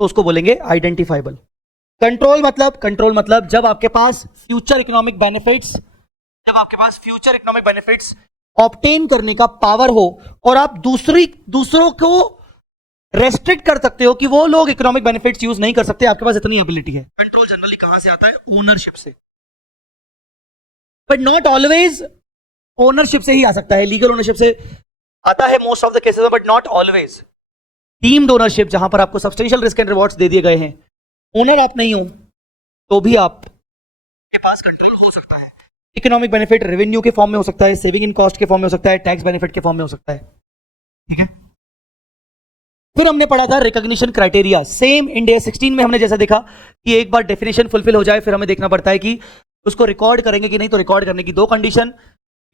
तो उसको बोलेंगे आइडेंटिफाइबल। कंट्रोल मतलब जब आपके पास फ्यूचर इकोनॉमिक बेनिफिट्स ऑब्टेन करने का पावर हो, और आप दूसरों को रेस्ट्रिक्ट कर सकते हो कि वो लोग इकोनॉमिक बेनिफिट्स यूज नहीं कर सकते, आपके पास इतनी एबिलिटी है। कंट्रोल जनरली कहां से आता है? ओनरशिप से, बट नॉट ऑलवेज ओनरशिप से ही आ सकता है। लीगल ओनरशिप से आता है मोस्ट ऑफ द केसेस में, but not always. Teemed ownership, जहां पर आपको सब्सटेंशियल रिस्क एंड रिवॉर्ड्स दे दिए गए हैं, ओनर आप नहीं हो तो भी आपके पास कंट्रोल हो सकता है। इकोनॉमिक बेनिफिट रेवेन्यू के फॉर्म में हो सकता है, सेविंग इन कॉस्ट के फॉर्म में हो सकता है, टैक्स बेनिफिट के फॉर्म में हो सकता है। ठीक है, फिर हमने पढ़ा था रिकॉग्निशन क्राइटेरिया। सेम इंडिया 16 में हमने जैसा देखा कि एक बार डेफिनेशन फुलफिल हो जाए, फिर हमें देखना पड़ता है कि उसको रिकॉर्ड करेंगे कि नहीं। तो रिकॉर्ड करने की 2 कंडीशन,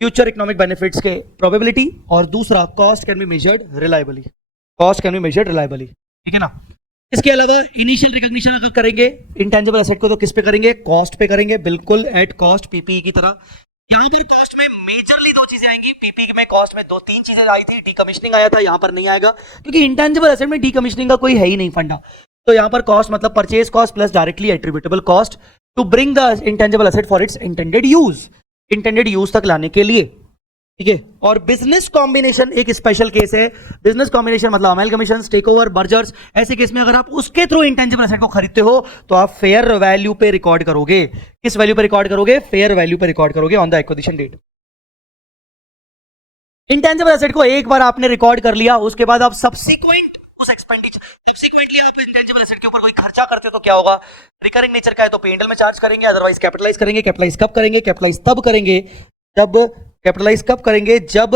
फ्यूचर इकोनॉमिक बेनिफिट्स के प्रोबेबिलिटी, और दूसरा cost can be measured reliably. ठीक है ना। इसके अलावा इनिशियल रिकॉग्निशन अगर करेंगे इंटेंजिबल एसेट को, तो किस पे करेंगे? कॉस्ट पे करेंगे, बिल्कुल एट कॉस्ट, पीपीई की तरह। यहां पर कॉस्ट में मेजरली 2 चीजें आएंगी। पीपीई में कॉस्ट में 2-3 चीजें आई थी, डीकमीशनिंग आया था, यहां पर नहीं आएगा क्योंकि इंटेंजिबल एसेट में डीकमीशनिंग का कोई है ही नहीं फंडा। तो यहां पर कॉस्ट मतलब purchase cost plus directly attributable cost to bring the intangible asset for its intended use तक लाने के लिए। ठीक है, और बिजनेस कॉम्बिनेशन एक स्पेशल केस है। बिजनेस कॉम्बिनेशन मतलब अमेलगमेशन, टेकओवर, मर्जर्स, ऐसे केस में अगर आप उसके थ्रू इंटेंजिबल एसेट को खरीदते हो तो आप फेयर वैल्यू पे रिकॉर्ड करोगे। किस वैल्यू पे रिकॉर्ड करोगे? फेयर वैल्यू पे रिकॉर्ड करोगे on the acquisition date. Intangible asset को एक बार आपने रिकॉर्ड कर लिया, उसके बाद आप सब्सिक्वेंटली आप इंटेंजिबल एसेट के ऊपर कोई खर्चा करते हो तो क्या होगा? रिकरिंग नेचर का है तो P&L में चार्ज करेंगे, अदरवाइज कैपिटलाइज करेंगे। कैपिटलाइज कब करेंगे? कैपिटलाइज कब करेंगे जब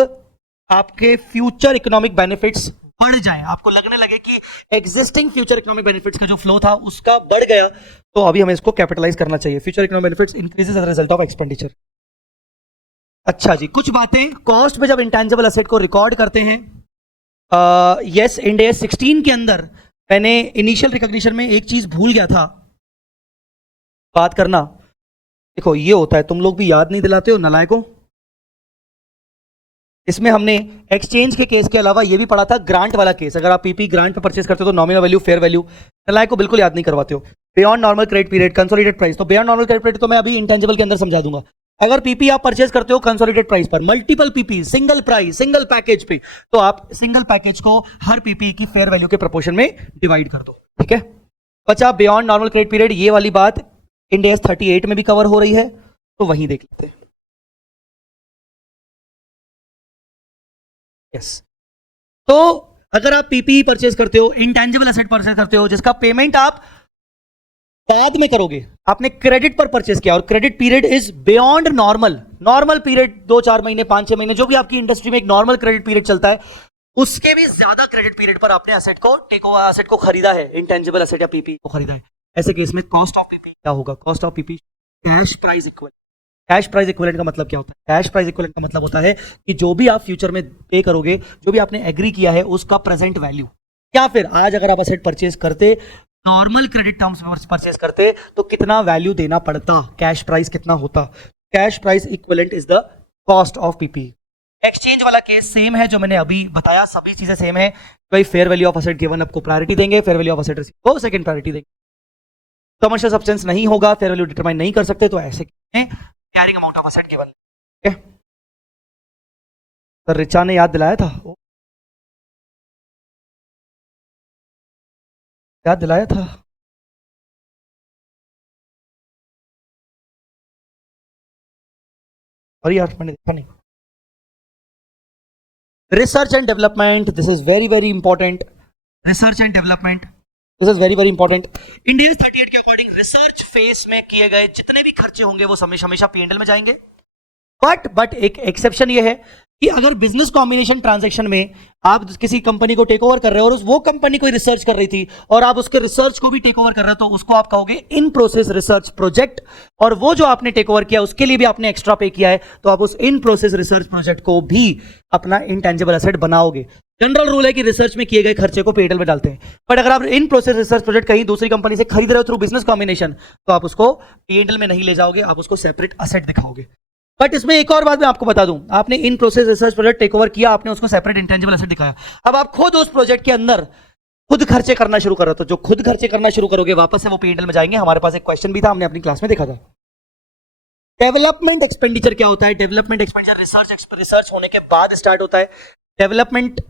आपके फ्यूचर इकोनॉमिक बेनिफिट्स बढ़ जाए, आपको लगने लगे कि एग्जिस्टिंग फ्यूचर इकोनॉमिक बेनिफिट्स का जो फ्लो था उसका बढ़ गया, तो अभी हमें इसको कैपिटलाइज करना चाहिए। Future economic benefits increases as a result of expenditure. अच्छा जी, कुछ बातें कॉस्ट में जब इंटेंजिबल एसेट को रिकॉर्ड करते हैं। यस, इंडिया 16 के अंदर मैंने इनिशियल रिकॉग्निशन में एक चीज भूल गया था बात करना। देखो ये होता है, तुम लोग भी याद नहीं दिलाते हो नलायकों। इसमें हमने एक्सचेंज के केस के अलावा ये भी पढ़ा था ग्रांट वाला केस। अगर आप पीपी ग्रांट पे परचेस करते हो तो नॉमिनल वैल्यू, फेयर वैल्यू, नलायक को बिल्कुल याद नहीं करवाते हो। Beyond normal credit period, consolidated price. तो बियॉन्ड नॉर्मल क्रेडिट पीरियड तो मैं अभी इंटेंजिबल के अंदर समझा दूंगा। अगर पीपी आप परचेस करते हो कंसोलिडेटेड प्राइस पर, multiple PP, single price, single package पे, तो आप सिंगल पैकेज को हर पीपी की फेयर वैल्यू के प्रोपोर्शन में डिवाइड कर दो। ठीक है, बचा बियॉन्ड नॉर्मल क्रेडिट पीरियड। ये वाली बात इंडिया 38 में भी कवर हो रही है, तो वहीं देख लेते हैं। यस। तो अगर आप पीपीई परचेज करते हो, इंटेंजिबल एसेट परचेज करते हो, जिसका पेमेंट आप बाद में करोगे, आपने क्रेडिट पर परचेज किया और credit period is beyond normal period 2-4 महीने, 5-6 महीने, जो भी आपकी इंडस्ट्री में एक नॉर्मल क्रेडिट पीरियड चलता है, उसके भी ज्यादा क्रेडिट पीरियड पर आपने एसेट को टेक ओवर, एसेट को खरीदा है, इंटेंजिबल एसेट या पीपी को खरीदा है, ऐसे केस में कॉस्ट ऑफ पीपी क्या होगा? Cost of PP cash price equal. Cash price equivalent का मतलब क्या होता है? कैश प्राइस इक्विवेलेंट का मतलब होता है कि जो भी आप फ्यूचर में पे करोगे, जो भी आपने एग्री किया है, उसका प्रेजेंट वैल्यू, या फिर आज अगर आप एसेट परचेज करते, नॉर्मल क्रेडिट टर्म्स में परचेज करते, तो कितना वैल्यू देना पड़ता, कैश प्राइस कितना होता? Cash price equivalent is the cost of PP. Exchange वाला केस सेम है जो मैंने अभी बताया, सभी चीजें सेम है। भाई fair value of asset given आपको प्रायोरिटी देंगे, fair value of asset receive को सेकंड प्रायोरिटी देंगे। कमर्शियल सब्सटेंस नहीं होगा, फेयर वैल्यू डिटरमाइन नहीं कर सकते, तो ऐसे carrying amount of asset given. ठीक है सर, रिचा ने याद दिलाया था, याद दिलाया था। और यार मैंने देखा नहीं। Research and development, this is very very important. Research and development, this is very very important. India 38 के अकॉर्डिंग रिसर्च फेस में किए गए जितने भी खर्चे होंगे वो हमेशा पीएनएल में जाएंगे। बट एक एक्सेप्शन ये है कि अगर बिजनेस कॉम्बिनेशन ट्रांजैक्शन में आप किसी कंपनी को टेक ओवर कर रहे हो और वो कंपनी कोई रिसर्च कर रही थी और आप उसके रिसर्च को भी टेक ओवर कर रहे हो, तो उसको आप कहोगे इन प्रोसेस रिसर्च प्रोजेक्ट। और वो जो आपने टेक ओवर किया उसके लिए भी आपने एक्स्ट्रा पे किया है, तो आप उस इन प्रोसेस रिसर्च प्रोजेक्ट को भी अपना इंटेंजिबल एसेट बनाओगे। जनरल रूल है कि रिसर्च में किए गए खर्चे को पीएनएल में डालते हैं, बट अगर आप इन प्रोसेस रिसर्च प्रोजेक्ट कहीं दूसरी कंपनी से खरीद रहे हो थ्रू बिजनेस कॉम्बिनेशन, तो आप उसको पीएनएल में नहीं ले जाओगे, आप उसको सेपरेट एसेट दिखाओगे। बट इसमें एक और बात मैं आपको बता दूं, आपने in process research project take over किया, आपने उसको सेपरेट इंटेंजिबल एसेट दिखाया, अब आप खुद उस प्रोजेक्ट के अंदर खुद खर्चे करना शुरू कर रहे हो, तो जो खुद खर्चे करना शुरू करोगे वापस से वो पीएनएल में जाएंगे। हमारे पास एक क्वेश्चन भी था, हमने अपनी क्लास में देखा था। डेवलपमेंट एक्सपेंडिचर क्या होता है? डेवलपमेंट एक्सपेंडिचर रिसर्च होने के बाद स्टार्ट होता है। डेवलपमेंट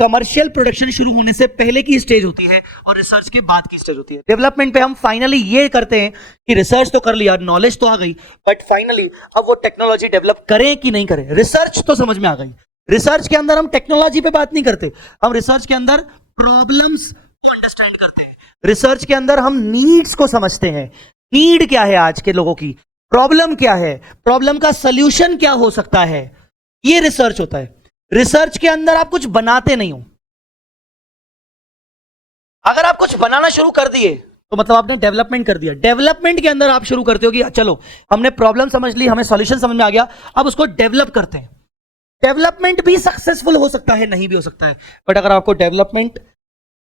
कमर्शियल प्रोडक्शन शुरू होने से पहले की स्टेज होती है और रिसर्च के बाद की स्टेज होती है। डेवलपमेंट पे हम फाइनली ये करते हैं कि रिसर्च तो कर लिया, नॉलेज तो आ गई, बट फाइनली अब वो टेक्नोलॉजी डेवलप करें कि नहीं करें। रिसर्च तो समझ में आ गई, रिसर्च के अंदर हम टेक्नोलॉजी पे बात नहीं करते, हम रिसर्च के अंदर प्रॉब्लम्स को अंडरस्टैंड करते हैं, रिसर्च के अंदर हम नीड्स को समझते हैं। नीड क्या है आज के लोगों की, प्रॉब्लम क्या है, प्रॉब्लम का सोल्यूशन क्या हो सकता है, ये रिसर्च होता है। रिसर्च के अंदर आप कुछ बनाते नहीं हो। अगर आप कुछ बनाना शुरू कर दिए तो मतलब आपने डेवलपमेंट कर दिया। डेवलपमेंट के अंदर आप शुरू करते हो कि चलो हमने प्रॉब्लम समझ ली, हमें सॉल्यूशन समझ में आ गया, अब उसको डेवलप करते हैं। डेवलपमेंट भी सक्सेसफुल हो सकता है, नहीं भी हो सकता है, बट अगर आपको डेवलपमेंट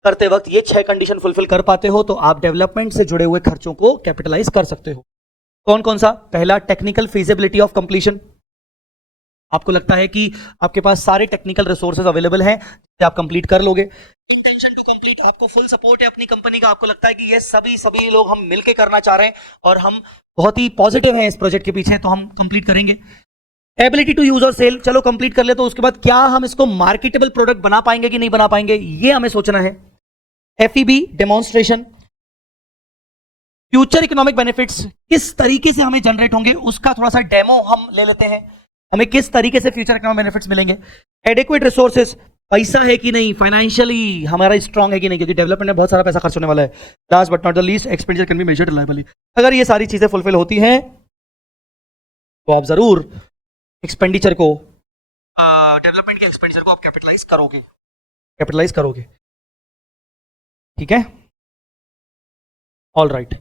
करते वक्त ये 6 कंडीशन फुलफिल कर पाते हो, तो आप डेवलपमेंट से जुड़े हुए खर्चों को कैपिटलाइज कर सकते हो। कौन कौन सा? पहला, टेक्निकल फीजिबिलिटी ऑफ कंप्लीशन। आपको लगता है कि आपके पास सारे टेक्निकल रिसोर्सेज अवेलेबल हैं, आप कंप्लीट कर लोगे। इंटेंशन टू कंप्लीट, आपको फुल सपोर्ट है अपनी कंपनी का, आपको लगता है कि ये सभी लोग हम मिलके करना चाह रहे हैं और हम बहुत ही पॉजिटिव हैं इस प्रोजेक्ट के पीछे, तो हम कंप्लीट करेंगे। एबिलिटी टू यूज और सेल, चलो कंप्लीट कर ले, तो उसके बाद क्या हम इसको मार्केटेबल प्रोडक्ट बना पाएंगे कि नहीं बना पाएंगे, ये हमें सोचना है। एफईबी, डेमोन्स्ट्रेशन, फ्यूचर इकोनॉमिक बेनिफिट्स किस तरीके से हमें जनरेट होंगे उसका थोड़ा सा डेमो हम ले लेते हैं, हमें किस तरीके से फ्यूचर इकोनॉमिक बेनिफिट्स मिलेंगे। एडेक्वेट रिसोर्सेज, पैसा है कि नहीं, फाइनेंशियली हमारा स्ट्रांग है कि नहीं, क्योंकि डेवलपमेंट में बहुत सारा पैसा खर्च होने वाला है। Last but not the least, expenditure can be measured reliably. अगर ये सारी चीजें फुलफिल होती हैं तो आप जरूर एक्सपेंडिचर को, डेवलपमेंट के एक्सपेंडिचर को आप कैपिटलाइज करोगे। ठीक है, ऑल राइट।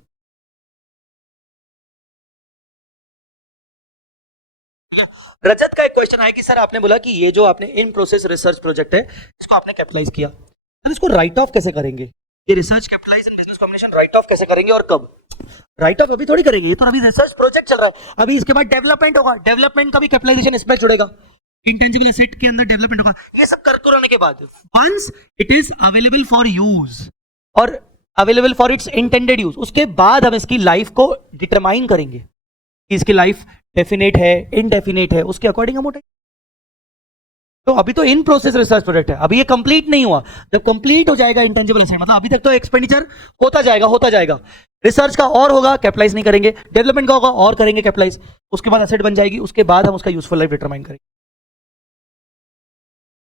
रजत का एक क्वेश्चन है कि सर आपने बोला कि ये जो आपने इन प्रोसेस रिसर्च प्रोजेक्ट है इसको आपने कैपिटलाइज किया, सर इसको राइट ऑफ कैसे करेंगे? ये research capitalise in business combination write off कैसे करेंगे और कब? राइट ऑफ अभी थोड़ी करेंगे, ये तो अभी रिसर्च प्रोजेक्ट चल रहा है, अभी इसके बाद डेवलपमेंट होगा, डेवलपमेंट का भी कैपिटलाइजेशन इसमें जुड़ेगा, इंटेंजिबल एसेट के अंदर डेवलपमेंट होगा, ये सब करने के बाद once it is available for use और available for its intended use, उसके बाद हम इसकी लाइफ को डिटरमाइन करेंगे कि इसकी लाइफ डेफिनेट है, इनडेफिनेट है, उसके अकॉर्डिंग हम उठाएंगे। तो अभी तो इन प्रोसेस रिसर्च प्रोजेक्ट है, अभी ये कंप्लीट नहीं हुआ, जब कंप्लीट हो जाएगा इंटेंजिबल एसेट, मतलब अभी तक तो एक्सपेंडिचर होता जाएगा, रिसर्च का और होगा, कैपिटलाइज नहीं करेंगे, डेवलपमेंट का होगा और करेंगे कैपिटलाइज, उसके बाद एसेट बन जाएगी, उसके बाद हम उसका यूजफुल लाइफ डिटरमाइन करेंगे।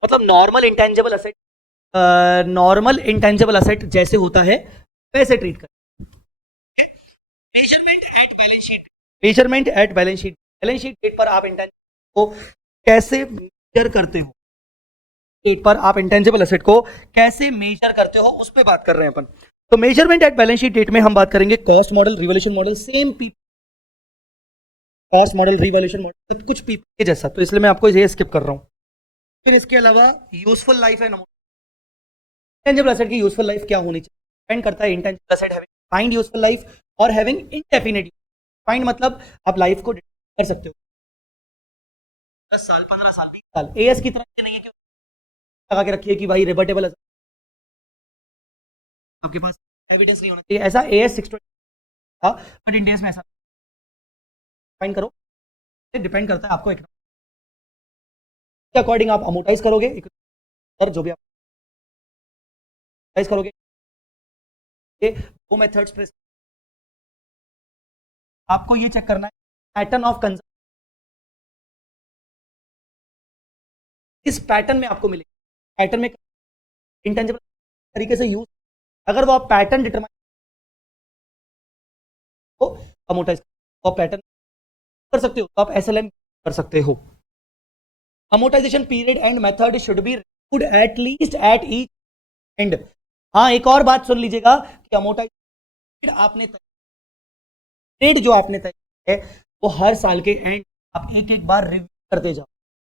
मतलब नॉर्मल इंटेंजिबल असेट जैसे होता है वैसे ट्रीट करें। Measurement at balance sheet date पर आप इंटेंजिबल को कैसे मेजर करते हो, डेट पर आप इंटेंजिबल असेट को कैसे मेजर करते हो उस पर बात कर रहे हैं अपन। तो measurement at balance sheet date में हम बात करेंगे cost model, revolution model, same P cost model, revolution model, सब कुछ पीपी के जैसा, तो इसलिए मैं आपको ये स्किप कर रहा हूं। फिर इसके अलावा useful life and intangible asset की यूजफुल लाइफ क्या होनी चाहिए, डिपेंड करता है intangible asset having defined useful life और हैविंग इनडेफिनिट। डिफाइंड मतलब आप लाइफ को कर सकते हो 10 साल, 15 साल, 20 साल, एएस की तरह नहीं है कि लगा के रखिए कि भाई रिवर्टेबल आपके पास एविडेंस नहीं होना चाहिए, ऐसा एएस 620 था, बट इंडियंस में ऐसा डिफाइन करो, डिपेंड करता है आपको के अकॉर्डिंग आप अमोटाइज करोगे, सर जो भी आप करोगे वो मेथड्स पे आपको ये चेक करना है पैटर्न ऑफ कंजम्पशन, इस पैटर्न में आपको मिलेगा, पैटर्न में इंटेंजिबल तरीके से यूज, अगर वो आप पैटर्न डिटरमाइन को अमोटाइज तो पैटर्न कर सकते हो, तो आप एसएलएम कर सकते हो। Amortisation period and method should be reviewed at least at each end. हाँ, एक और बात सुन लीजिएगा कि अमोटाइजेशन आपने पीरियड जो आपने तय है वो हर साल के एंड आप एक एक बार रिव्यू करते जाओ,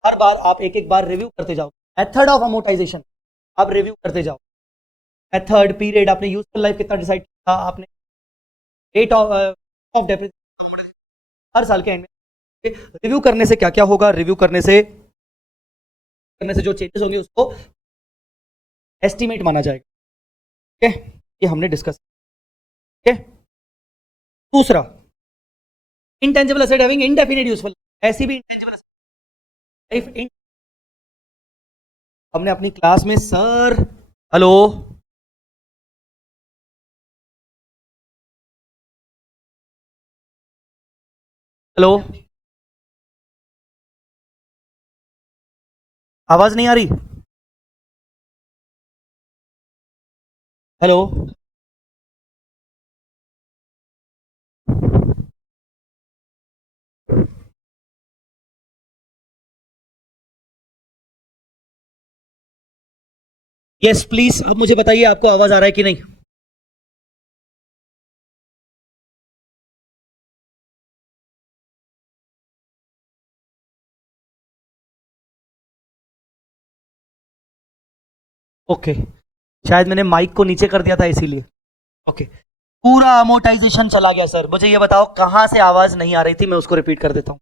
हर बार आप एक एक बार रिव्यू करते जाओ। मेथड ऑफ अमोटाइजेशन आप रिव्यू करते जाओ, मेथड, पीरियड, आपने यूजफुल लाइफ कितना डिसाइड किया, आपने रेट ऑफ डेप्रिसिएशन, हर साल के एंड में रिव्यू करने से क्या क्या होगा, रिव्यू करने से जो चेंजेस होंगे उसको एस्टिमेट माना जाएगा। ठीक है, ये हमने डिस्कस। ठीक है, दूसरा intangible asset having indefinite useful, ऐसी भी इंटेंजिबल लाइफ हमने अपनी क्लास में, सर हेलो हेलो, आवाज नहीं आ रही, हेलो, यस प्लीज, अब मुझे बताइए आपको आवाज आ रहा है कि नहीं। ओके, शायद मैंने माइक को नीचे कर दिया था इसीलिए। ओके, पूरा अमोटाइजेशन चला गया। सर मुझे ये बताओ कहां से आवाज नहीं आ रही थी, मैं उसको रिपीट कर देता हूं।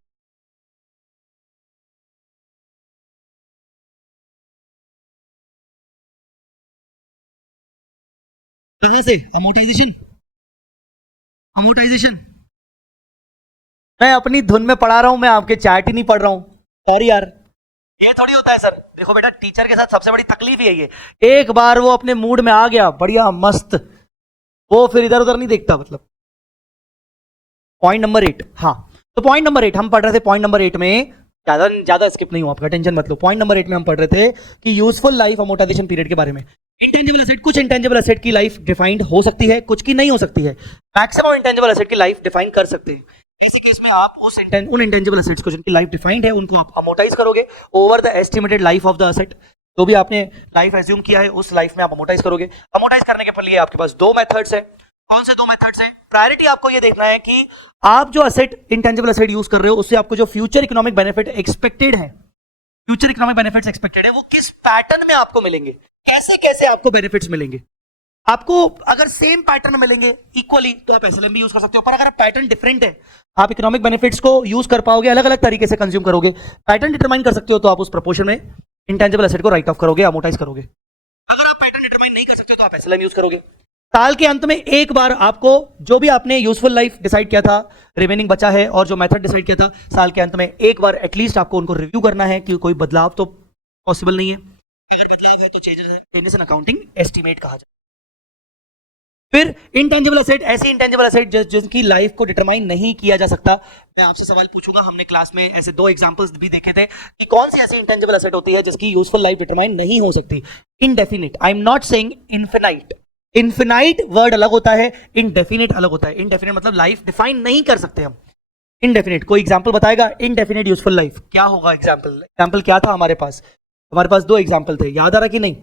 कहां से अमोटाइजेशन, अमोटाइजेशन मैं अपनी धुन में पढ़ा रहा हूं, मैं आपके चैट ही नहीं पढ़ रहा हूं, सॉरी यार। ये थोड़ी होता है सर, देखो बेटा टीचर के साथ सबसे बड़ी तकलीफ यही है, एक बार वो अपने मूड में आ गया बढ़िया मस्त, वो फिर इधर उधर नहीं देखता। मतलब पॉइंट नंबर 8, हाँ, तो पॉइंट नंबर 8 हम पढ़ रहे थे, पॉइंट नंबर 8 में ज्यादा ज्यादा स्किप नहीं हुआ आपका, टेंशन मत लो। पॉइंट नंबर 8 में हम पढ़ रहे थे कि यूजफुल लाइफ अमोटाइजेशन पीरियड के बारे में। इंटेंजिबल असेट, कुछ इंटेंजिबल असेट की लाइफ डिफाइंड हो सकती है, कुछ की नहीं हो सकती है। मैक्सिमम इंटेंजिबल असेट की लाइफ डिफाइन कर सकते हैं। इसी केस में आप उन इंटेंजिबल असेट्स को जिनकी लाइफ डिफाइंड है उनको आप अमोटाइज करोगे over the estimated life of the asset. जो भी आपने लाइफ एज्यूम किया है उस लाइफ में आप अमोटाइज करोगे। अमोटाइज करने के लिए आपके पास दो मेथड्स हैं। कौन से दो मेथड्स हैं? प्रायोरिटी आपको ये देखना है कि आप जो असेट, इंटेंजिबल असेट यूज कर रहे हो उससे आपको जो फ्यूचर इकोनॉमिक बेनिफिट एक्सपेक्टेड है, फ्यूचर इकोनॉमिक बेनिफिट्स एक्सपेक्टेड है, वो किस पैटर्न में आपको मिलेंगे, कैसे कैसे आपको बेनिफिट्स मिलेंगे। आपको अगर सेम पैटर्न मिलेंगे इक्वली तो आप एसएलएम भी यूज कर सकते हो, पर अगर पैटर्न डिफरेंट है, आप इकोनॉमिक बेनिफिट्स को यूज कर पाओगे, अलग अलग तरीके से कंज्यूम करोगे, पैटर्न डिटरमाइन कर सकते हो, तो आप उस प्रोपोर्शन में इंटेंजिबल एसेट को राइट ऑफ करोगे, अमोटाइज करोगे। अगर आप पैटर्न डिटरमाइन नहीं कर सकते तो आप एसएलएम यूज करोगे। साल के अंत में एक बार आपको जो भी आपने यूजफुल लाइफ डिसाइड किया था, रिमेनिंग बचा है, और जो मेथड डिसाइड किया था, साल के अंत में एक बार एटलीस्ट आपको उनको रिव्यू करना है कि कोई बदलाव तो पॉसिबल नहीं है। अगर बदलाव है तो चेंजेस इन अकाउंटिंग एस्टिमेट कहा जाए। फिर इंटेंजिबल एसेट, ऐसी इंटेंजिबल एसेट जिनकी लाइफ को डिटरमाइन नहीं किया जा सकता। मैं आपसे सवाल पूछूंगा, हमने क्लास में ऐसे 2 एग्जांपल्स भी देखे थे कि कौन सी ऐसी इंटेंजिबल एसेट होती है जिसकी यूजफुल लाइफ डिटरमाइन नहीं हो सकती। Indefinite, I am not saying infinite. Infinite word अलग होता है, इनडेफिनिट अलग होता है। इनडेफिनिट मतलब लाइफ डिफाइन नहीं कर सकते हम। इनडेफिनिट, कोई एग्जांपल बताएगा इनडेफिनिट यूजफुल लाइफ क्या होगा? एग्जांपल, एग्जांपल क्या था हमारे पास? हमारे पास 2 एग्जांपल थे, याद आ रहा कि नहीं?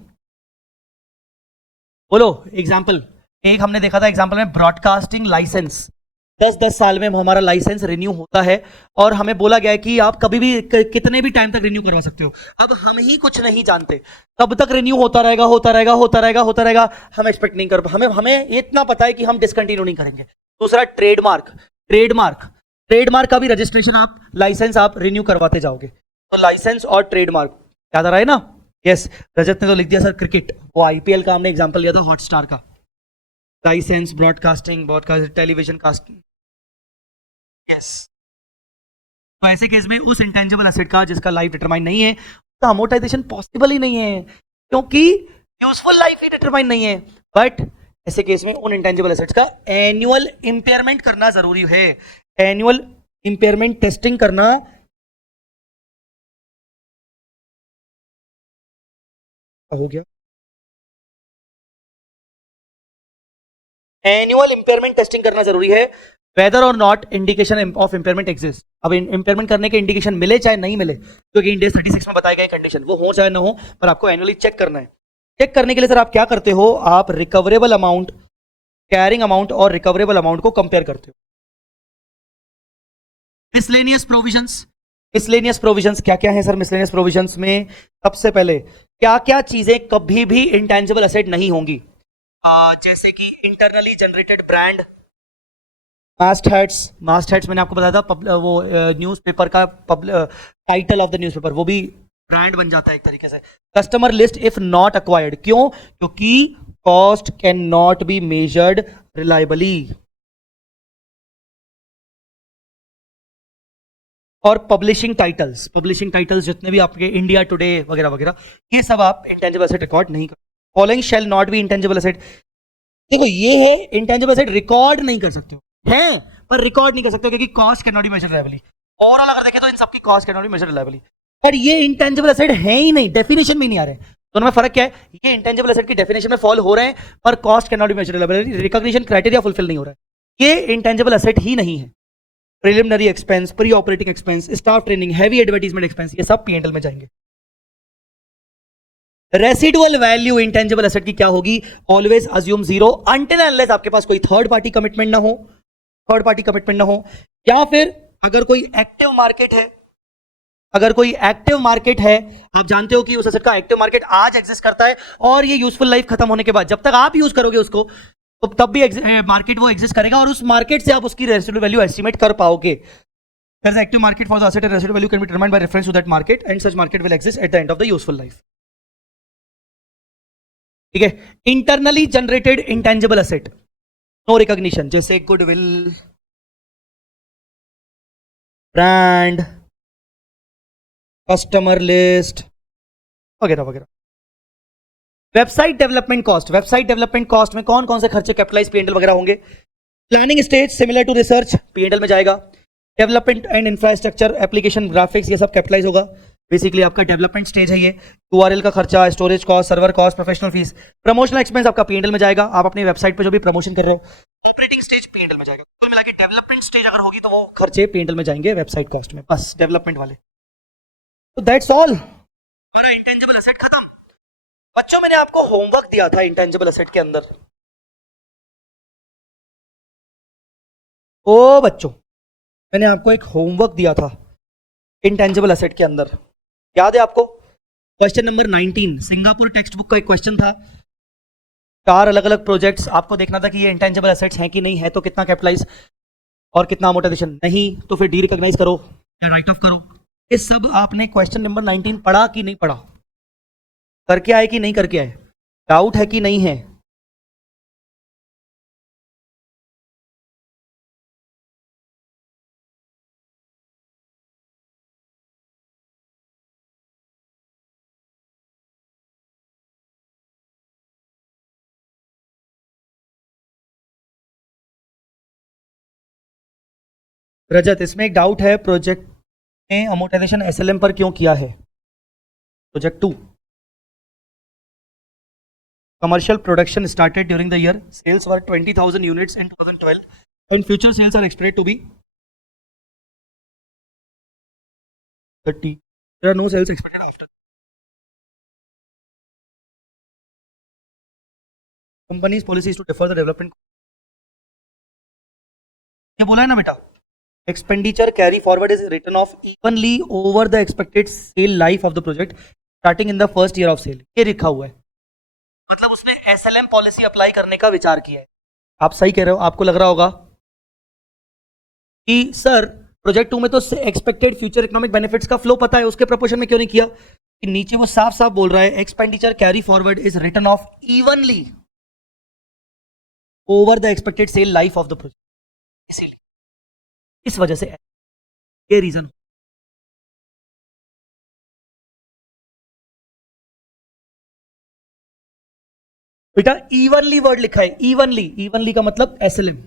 बोलो एग्जांपल। एक हमने देखा था एग्जांपल में ब्रॉडकास्टिंग लाइसेंस, 10-10 साल में हमारा लाइसेंस रिन्यू होता है और हमें बोला गया है कि आप कभी भी कितने भी टाइम तक रिन्यू करवा सकते हो। अब हम ही कुछ नहीं जानते कब तक रिन्यू होता रहेगा, होता रहेगा, होता रहेगा, होता रहेगा। हम एक्सपेक्ट नहीं कर, हमें हमें इतना पता है कि हम डिसकंटिन्यू नहीं करेंगे। दूसरा ट्रेडमार्क, ट्रेडमार्क, ट्रेडमार्क का भी रजिस्ट्रेशन आप, लाइसेंस आप रिन्यू करवाते जाओगे। तो लाइसेंस और ट्रेडमार्क याद आ रहा है ना? यस, रजत ने तो लिख दिया सर क्रिकेट, वो आईपीएल का हमने एग्जांपल लिया था हॉटस्टार का। Licence, broadcasting, broadcast, television casting. Yes, तो ऐसे केस में उस इंटेंजिबल एसेट का जिसका लाइफ डिटरमाइन नहीं है, उसका अमोर्टाइजेशन पॉसिबल ही नहीं है, क्योंकि यूजफुल लाइफ ही डिटरमाइन नहीं है। बट ऐसे केस में उन इंटेंजिबल एसेट्स का एनुअल इंपेयरमेंट करना जरूरी है। एनुअल इंपेयरमेंट टेस्टिंग करना हो गया। एनुअल इंपेयरमेंट टेस्टिंग करना जरूरी है, वेदर और not indication of impairment exist. अब इंपेयरमेंट करने के इंडिकेशन मिले चाहे नहीं मिले, क्योंकि इंडेक्स 36 में बताए गए कंडीशन वो हो चाहे ना हो, पर आपको एनुअली चेक करना है। चेक करने के लिए सर आप क्या करते हो? आप रिकवरेबल अमाउंट, कैरिंग अमाउंट और रिकवरेबल अमाउंट को कंपेयर करते हो। मिसलेनियस प्रोविजंस, मिसलेनियस प्रोविजंस क्या क्या है सर? मिसलेनियस प्रोविजंस में सबसे पहले क्या क्या चीजें कभी भी इंटेंजिबल एसेट नहीं होंगी? जैसे कि इंटरनली जनरेटेड ब्रांड, मास्ट हेड्स, मास्ट हेड्स मैंने आपको बताया था वो न्यूज़पेपर का टाइटल ऑफ द न्यूज़पेपर, वो भी ब्रांड बन जाता है एक तरीके से। Customer list if not acquired, क्यों? क्योंकि cost can not B measured reliably. और पब्लिशिंग टाइटल्स, पब्लिशिंग टाइटल्स जितने भी आपके इंडिया टुडे वगैरह वगैरह, ये सब आप इंटेंजिबल एसेट रिकॉर्ड नहीं कर। Following shall not be intangible asset, देखो ये है इंटेंजिबल एसेट रिकॉर्ड नहीं कर सकते हो हैं, पर रिकॉर्ड नहीं कर सकते हो क्योंकि cost can not be measure reliably. Overall अगर देखें तो इन सबकी cost can not be measure reliably, पर ये इंटेंजिबल एसेट है ही नहीं, डेफिनेशन में ही नहीं आ रहे। दोनों में फर्क क्या है? ये इंटेंजिबल एसेट की डेफिनेशन में फॉल हो रहे हैं, पर cost can not be measure reliably, recognition criteria fulfil नहीं हो रहा है। ये इंटेंजिबल एसेट ही नहीं है। Preliminary expense, pre operating expense, staff training, heavy advertisement expense, ये सब पीएनएल में जाएंगे। रेसिडुअल वैल्यू इंटेंजिबल एसेट की क्या होगी? Always assume zero until unless आपके पास कोई थर्ड पार्टी कमिटमेंट ना हो, थर्ड पार्टी कमिटमेंट ना हो, या फिर अगर कोई एक्टिव मार्केट है, अगर कोई एक्टिव मार्केट है, आप जानते हो कि उस एसेट का एक्टिव मार्केट आज एग्जिस्ट करता है और ये यूजफुल लाइफ खत्म होने के बाद जब तक आप यूज करोगे उसको, तो तब भी मार्केट वो एग्जिस्ट करेगा और उस मार्केट से आप उसकी रेसिडुअल वैल्यू एस्टिमेट कर पाओगे। There is active market for the asset and residual value can be determined by reference to that market and such market will exist at the end of the useful life. ठीक है, internally generated intangible asset, no recognition, जैसे goodwill, brand, customer list वगैरह वगैरह। Website development cost, website development cost में कौन कौन से खर्चे कैपिटलाइज पीएनएल वगैरह होंगे? Planning stage similar to research, PNL में जाएगा। Development and infrastructure, application, graphics, ये सब कैपिटलाइज होगा। बेसिकली आपका डेवलपमेंट स्टेज है ये। यूआरएल का खर्चा, storage cost, server cost, professional fees, promotional expense आपका पीएनएल में जाएगा। आप अपनी वेबसाइट पे जो भी प्रमोशन कर रहे हो, ऑपरेटिंग स्टेज पीएनएल में जाएगा। तो मिला के डेवलपमेंट स्टेज अगर होगी तो वो खर्चे पीएनएल में जाएंगे वेबसाइट कॉस्ट में, बस डेवलपमेंट वाले। तो दैट्स ऑल, हमारा इंटेंजिबल एसेट खत्म। बच्चों मैंने आपको होमवर्क दिया था इंटेंजिबल एसेट के अंदर। ओ बच्चों, मैंने आपको एक होमवर्क दिया था इंटेंजिबल एसेट के अंदर, याद है आपको? Question number 19, Singapore text book का एक क्वेश्चन था। 4 अलग अलग प्रोजेक्ट्स, आपको देखना था कि ये इंटेंजिबल एसेट्स हैं कि नहीं है, तो कितना कैपिटलाइज और कितना अमोर्टाइजेशन, नहीं तो फिर डी रिकॉग्नाइज करो या राइट ऑफ करो। ये सब आपने क्वेश्चन नंबर 19 पढ़ा कि नहीं पढ़ा? करके आए कि नहीं करके आए? डाउट है कि नहीं है? रजत, इसमें एक डाउट है, प्रोजेक्ट में अमोर्टाइजेशन एसएलएम पर क्यों किया है? Project 2, commercial production started during the year, sales were 20,000 units in 2012 and future sales are expected to be 30. There are no sales expected after. Company's policy is to defer the development. ये बोला है ना बेटा, expenditure carry forward is written off evenly over the expected sale life of the project starting in the first year of sale. ये लिखा हुआ है, मतलब उसने एसएलएम पॉलिसी अप्लाई करने का विचार किया है। आप सही कह रहे हो, आपको लग रहा होगा कि सर प्रोजेक्ट 2 में तो एक्सपेक्टेड फ्यूचर इकोनॉमिक बेनिफिट्स का फ्लो पता है, उसके प्रोपोर्शन में क्यों नहीं किया? कि नीचे वो साफ साफ बोल रहा है, expenditure carry forward is written off evenly over the expected sale life of the project, इसीलिए इस वजह से ये रीजन। बेटा इवनली वर्ड लिखा है, इवनली, इवनली का मतलब एसएलएम।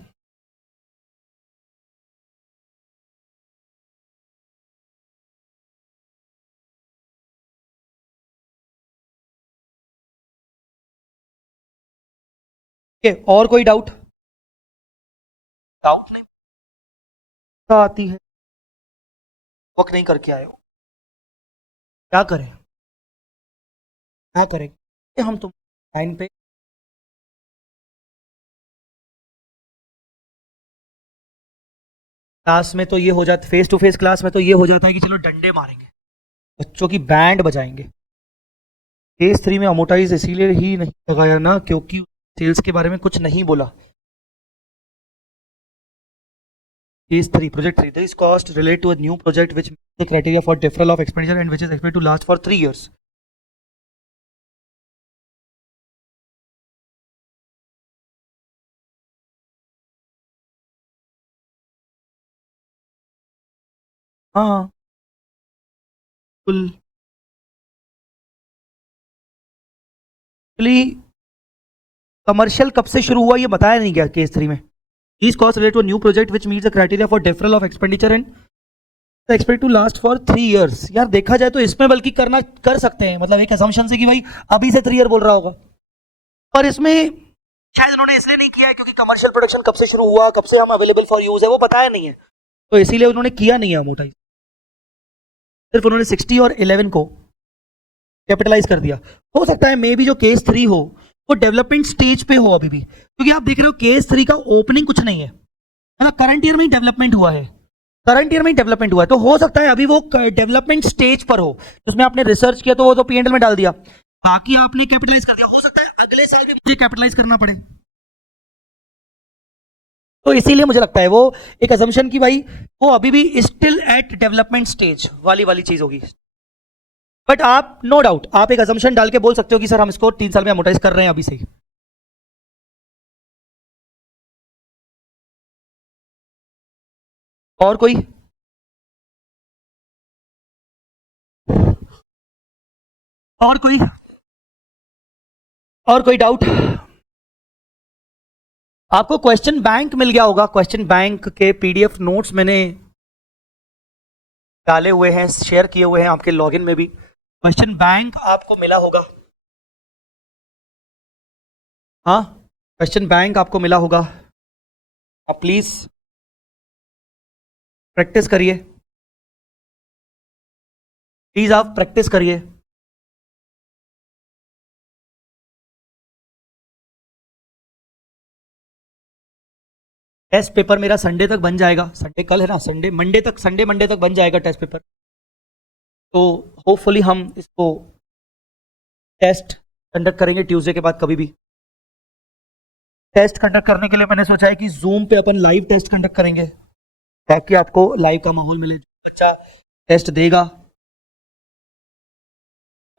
और कोई डाउट? डाउट नहीं आती है, वर्क नहीं करके आए हो, क्या करें, क्या करें? हम तुम लाइन पे क्लास में तो ये हो जाता, फेस टू फेस क्लास में तो ये हो जाता है कि चलो डंडे मारेंगे, बच्चों की बैंड बजाएंगे। केस 3 में अमोटाइज इसीलिए ही नहीं लगाया ना क्योंकि सेल्स के बारे में कुछ नहीं बोला। Case 3, project 3, this cost relate to a new project which the criteria for deferral of expenditure and which is expected to last for 3 years. हाँ फुल कमर्शियल कब से शुरू हुआ ये बताया नहीं गया केस 3 में। These costs relate to a new project which meets the criteria for deferral of expenditure and expect to last for 3 years. यार देखा जाए तो इसमें बल्कि कर सकते हैं, मतलब एक assumption से कि भाई अभी से 3 year बोल रहा होगा, पर इसमें शायद उन्होंने इसलिए नहीं किया है क्योंकि कमर्शियल प्रोडक्शन कब से शुरू हुआ, कब से हम अवेलेबल फॉर यूज है वो बताया नहीं है, तो इसीलिए उन्होंने किया नहीं है अमोटाइज, सिर्फ उन्होंने 60 और 11 को कैपिटलाइज कर दिया। हो सकता है मे बी जो केस 3 हो वो डेवलपमेंट स्टेज पे हो अभी भी, क्योंकि आप देख रहे हो केस 3 का ओपनिंग कुछ नहीं है ना, करंट ईयर में ही डेवलपमेंट हुआ है, करंट ईयर में ही डेवलपमेंट हुआ है, तो हो सकता है अभी वो डेवलपमेंट स्टेज पर हो, उसमें आपने रिसर्च किया तो वो तो पीएनएल में डाल दिया, बाकी आपने कैपिटलाइज कर दिया, हो सकता है अगले साल भी मुझे कैपिटलाइज करना पड़े, तो इसीलिए मुझे लगता है वो एक असम्पशन की भाई वो अभी भी स्टिल एट डेवलपमेंट स्टेज वाली चीज होगी। बट आप नो डाउट आप एक असम्पशन डाल के बोल सकते हो कि सर हम इसको 3 साल में अमोटाइज कर रहे हैं अभी से ही। और कोई और कोई और कोई डाउट? आपको क्वेश्चन बैंक मिल गया होगा, क्वेश्चन बैंक के पीडीएफ नोट्स मैंने डाले हुए हैं, शेयर किए हुए हैं आपके लॉगिन में भी, क्वेश्चन बैंक आपको मिला होगा। हाँ क्वेश्चन बैंक आपको मिला होगा, आप प्लीज प्रैक्टिस करिए, प्लीज आप प्रैक्टिस करिए। टेस्ट पेपर मेरा संडे तक बन जाएगा, संडे कल है ना, मंडे तक बन जाएगा टेस्ट पेपर, तो होपफुली हम इसको टेस्ट कंडक्ट करेंगे ट्यूसडे के बाद कभी भी। टेस्ट कंडक्ट करने के लिए मैंने सोचा है कि जूम पे अपन लाइव टेस्ट कंडक्ट करेंगे ताकि आपको लाइव का माहौल मिले, बच्चा टेस्ट देगा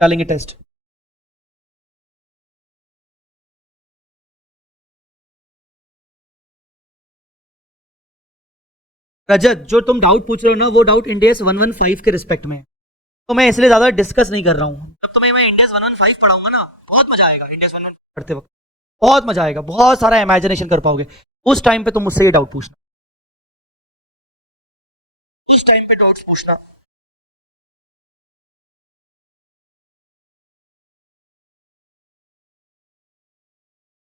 डालेंगे टेस्ट। रजत जो तुम डाउट पूछ रहे हो ना वो डाउट इंडेस 115 के रिस्पेक्ट में, तो मैं इसलिए ज्यादा डिस्कस नहीं कर रहा हूं। जब तुम्हें मैं इंडेस 115 पढ़ाऊंगा ना बहुत मजा आएगा, इंडेस 115 पढ़ते वक्त बहुत मजा आएगा, बहुत सारा इमेजिनेशन कर पाओगे, उस टाइम पे तुम मुझसे ये डाउट पूछना। इस टाइम पे डाउट्स पूछना।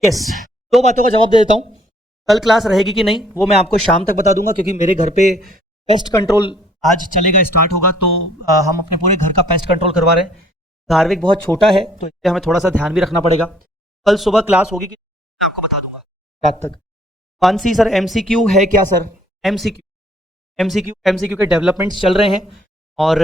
यस, दो बातों का जवाब दे देता हूँ। कल क्लास रहेगी कि नहीं वो मैं आपको शाम तक बता दूंगा, क्योंकि मेरे घर पे पेस्ट कंट्रोल आज चलेगा, स्टार्ट होगा, तो हम अपने पूरे घर का पेस्ट कंट्रोल करवा रहे हैं। धार्विक बहुत छोटा है तो इसलिए हमें थोड़ा सा ध्यान भी रखना पड़ेगा। कल सुबह क्लास होगी कि मैं आपको बता दूंगा रात तक। मानसी सर एमसीक्यू है क्या सर? एमसीक्यू के डेवलपमेंट्स चल रहे हैं, और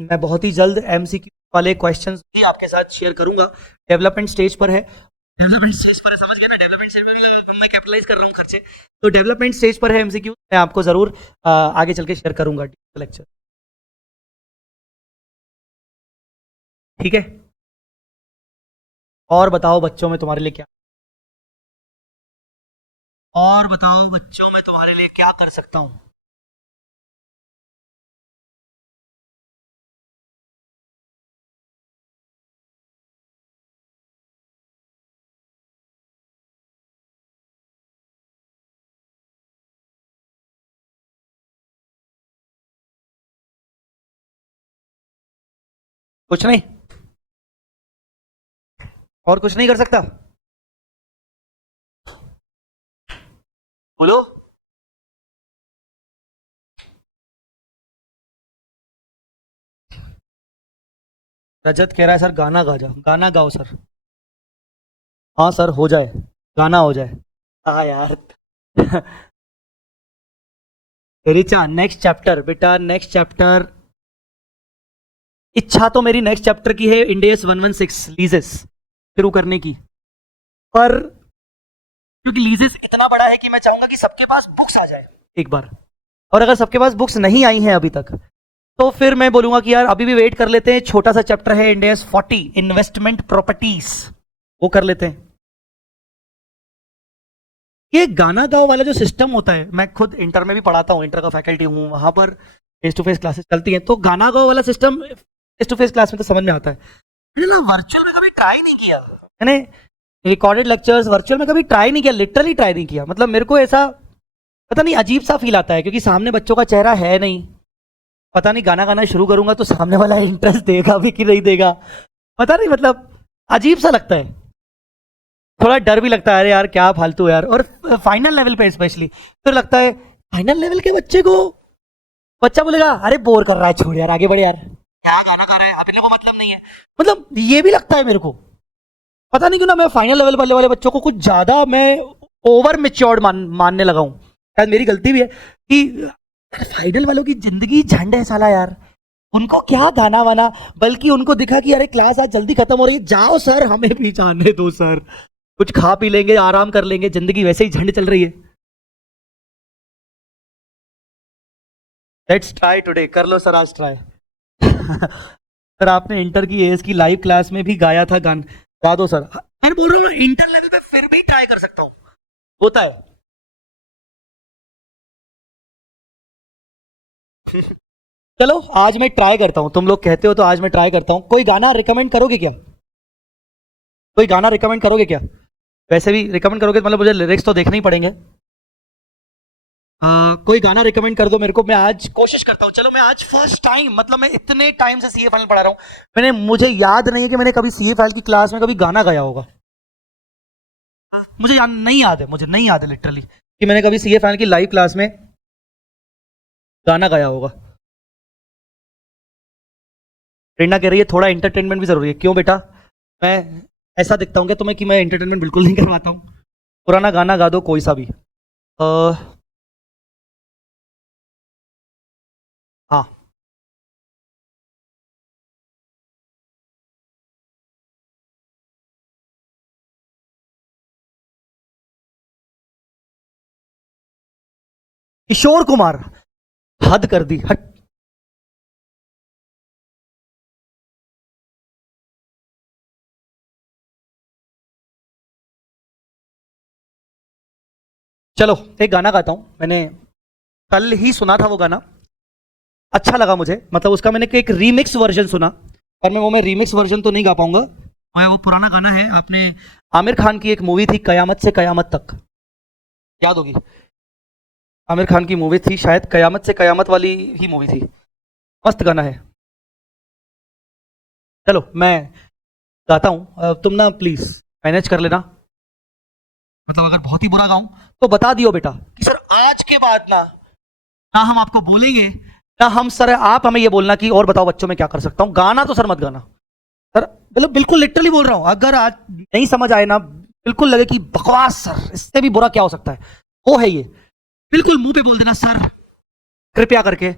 मैं बहुत ही जल्द एमसीक्यू वाले क्वेश्चंस भी आपके साथ शेयर करूंगा। डेवलपमेंट स्टेज पर है, डेवलपमेंट स्टेज पर है, समझ गए ना? डेवलपमेंट स्टेज में मैं कैपिटलाइज कर रहा हूँ खर्चे, तो डेवलपमेंट स्टेज पर है एमसीक्यू। मैं आपको जरूर आगे चल के शेयर करूंगा लेक्चर, ठीक है? और बताओ बच्चों में तुम्हारे लिए क्या, और बताओ बच्चों में तुम्हारे लिए क्या कर सकता हूँ? कुछ नहीं, और कुछ नहीं कर सकता? बोलो। रजत कह रहा है सर गाना गा जा, गाना गाओ सर। हाँ सर हो जाए, गाना हो जाए। हाँ यार। रिचा नेक्स्ट चैप्टर बेटा, नेक्स्ट चैप्टर। इच्छा तो मेरी नेक्स्ट चैप्टर की है, इंडियस 116 लीजेस शुरू करने की, पर क्योंकि लीजेस इतना बड़ा है कि मैं चाहूंगा कि सबके पास बुक्स आ जाए एक बार, और अगर सबके पास बुक्स नहीं आई हैं अभी तक, तो फिर मैं बोलूंगा कि यार अभी भी वेट कर लेते हैं। छोटा सा चैप्टर है इंडियस 40 इन्वेस्टमेंट प्रॉपर्टीज, वो कर लेते हैं। ये गाना गाओ वाला जो सिस्टम होता है, मैं खुद इंटर में भी पढ़ाता हूँ, इंटर का फैकल्टी हूँ, वहां पर फेस टू फेस क्लासेस चलती हैं, तो गाना गाओ वाला system face to face class में तो समझ में आता है। मैंने ना वर्चुअल में कभी ट्राई नहीं किया, मैंने रिकॉर्डेड लेक्चर्स वर्चुअल में कभी ट्राई नहीं किया, लिटरली ट्राई नहीं किया। मतलब मेरे को ऐसा पता नहीं अजीब सा फील आता है, क्योंकि सामने बच्चों का चेहरा है नहीं। पता नहीं गाना गाना शुरू करूंगा तो सामने वाला इंटरेस्ट देगा भी कि नहीं देगा, पता नहीं, मतलब अजीब सा लगता है। थोड़ा डर भी लगता है, अरे यार क्या फालतू यार। और फाइनल लेवल पे स्पेशली फिर लगता है फाइनल लेवल के बच्चे को, बच्चा बोलेगा अरे बोर कर रहा है, छोड़ यार आगे बढ़ यार, क्या गाना गा रहा है, अपने को मतलब नहीं है। मतलब ये भी लगता है मेरे को, पता नहीं क्यों ना मैं फाइनल लेवल वाले वाले बच्चों को कुछ ज्यादा मैं ओवर मेच्योर्ड मानने लगा हूँ। शायद मेरी गलती भी है कि फाइनल वालों की जिंदगी झंड है साला यार, उनको क्या गाना वाना, बल्कि उनको दिखा कि अरे क्लास आज जल्दी खत्म हो रही है, जाओ सर हमें भी जाने दो सर, कुछ खा पी लेंगे, आराम कर लेंगे, जिंदगी वैसे ही झंड चल रही है। लेट्स ट्राई टुडे, कर लो सर आज ट्राई। सर आपने इंटर की एएस की लाइव क्लास में भी गाया था गान, गा दो सर। मैं बोल रहा हूँ इंटर लेवल पे फिर भी ट्राई कर सकता हूँ, होता है। चलो आज मैं ट्राई करता हूँ, तुम लोग कहते हो तो आज मैं ट्राई करता हूँ। कोई गाना रिकमेंड करोगे क्या? कोई गाना रिकमेंड करोगे क्या? वैसे भी रिकमेंड करोगे तो मतलब मुझे लिरिक्स तो देखने ही पड़ेंगे। कोई गाना रिकमेंड कर दो मेरे को, मैं आज कोशिश करता हूँ। चलो मैं आज फर्स्ट टाइम, मतलब मैं इतने टाइम से सीए फाइनल पढ़ा रहा हूँ, मुझे याद नहीं है कि मैंने कभी सीए फाइनल की क्लास में कभी गाना गाया होगा। मुझे याद नहीं, याद है, मुझे नहीं याद है लिटरली कि मैंने कभी सीए फाइनल की लाइव क्लास में गाना गाया होगा। प्रेरणा कह रही है थोड़ा एंटरटेनमेंट भी जरूरी है। क्यों बेटा, मैं ऐसा दिखता हूँ क्या तुम्हें कि मैं एंटरटेनमेंट बिल्कुल नहीं करवाता हूँ? पुराना गाना गा दो कोई सा भी। हाँ, किशोर कुमार, हद कर दी हट। चलो एक गाना गाता हूँ, मैंने कल ही सुना था वो गाना, अच्छा लगा मुझे, मतलब उसका मैंने एक रीमिक्स वर्जन सुना, पर मैं रीमिक्स वर्जन तो नहीं गा पाऊंगा। वो पुराना गाना है, आपने आमिर खान की एक मूवी थी कयामत से कयामत तक, याद होगी? आमिर खान की मूवी थी शायद, कयामत से कयामत वाली ही मूवी थी। मस्त गाना है। चलो मैं गाता हूँ, तुम ना प्लीज मैनेज कर लेना। मतलब अगर बहुत ही बुरा गाऊं तो बता दियो बेटा कि सर आज के बाद ना, ना हम आपको बोलेंगे, ना हम सर आप हमें ये बोलना कि और बताओ बच्चों में क्या कर सकता हूँ, गाना तो सर मत गाना। सर मतलब बिल्कुल लिटरली बोल रहा हूँ, अगर आज नहीं समझ आए ना, बिल्कुल लगे कि बकवास सर, इससे भी बुरा क्या हो सकता है, वो है ये, बिल्कुल मुंह पे बोल देना सर, कृपया करके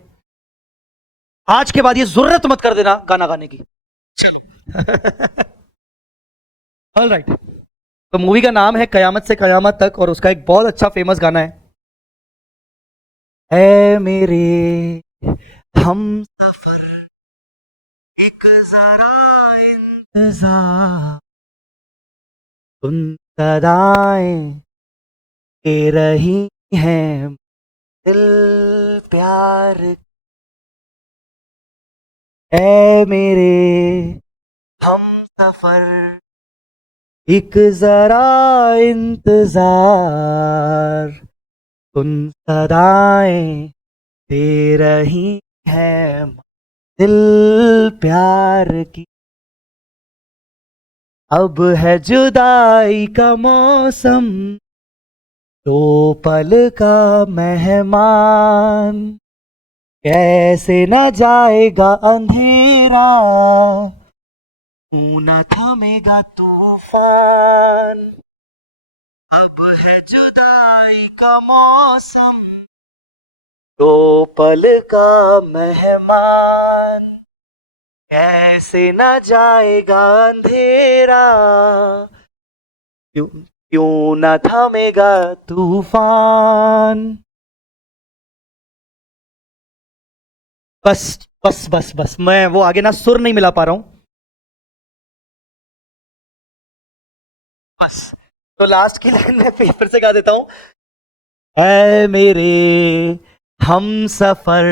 आज के बाद ये जरूरत मत कर देना गाना गाने की। All right. तो मूवी का नाम है कयामत से कयामत तक, और उसका एक बहुत अच्छा फेमस गाना है मेरे हम सफर, एक जरा इंतजार, उन सदाएं के रही हैं दिल प्यार, है मेरे हम सफर, एक जरा इंतजार, उन सदाएं दे रही हैं दिल प्यार की, अब है जुदाई का मौसम, तो पल का मेहमान, कैसे न जाएगा अंधेरा, न थमेगा तूफान, अब है जुदाई का मौसम, तो पल का मेहमान, कैसे न जाएगा अंधेरा, क्यों क्यों न थमेगा तूफान। बस बस बस बस, मैं वो आगे ना सुर नहीं मिला पा रहा हूं। बस, तो लास्ट की लाइन में फिर से गा देता हूं। है मेरे हम सफर,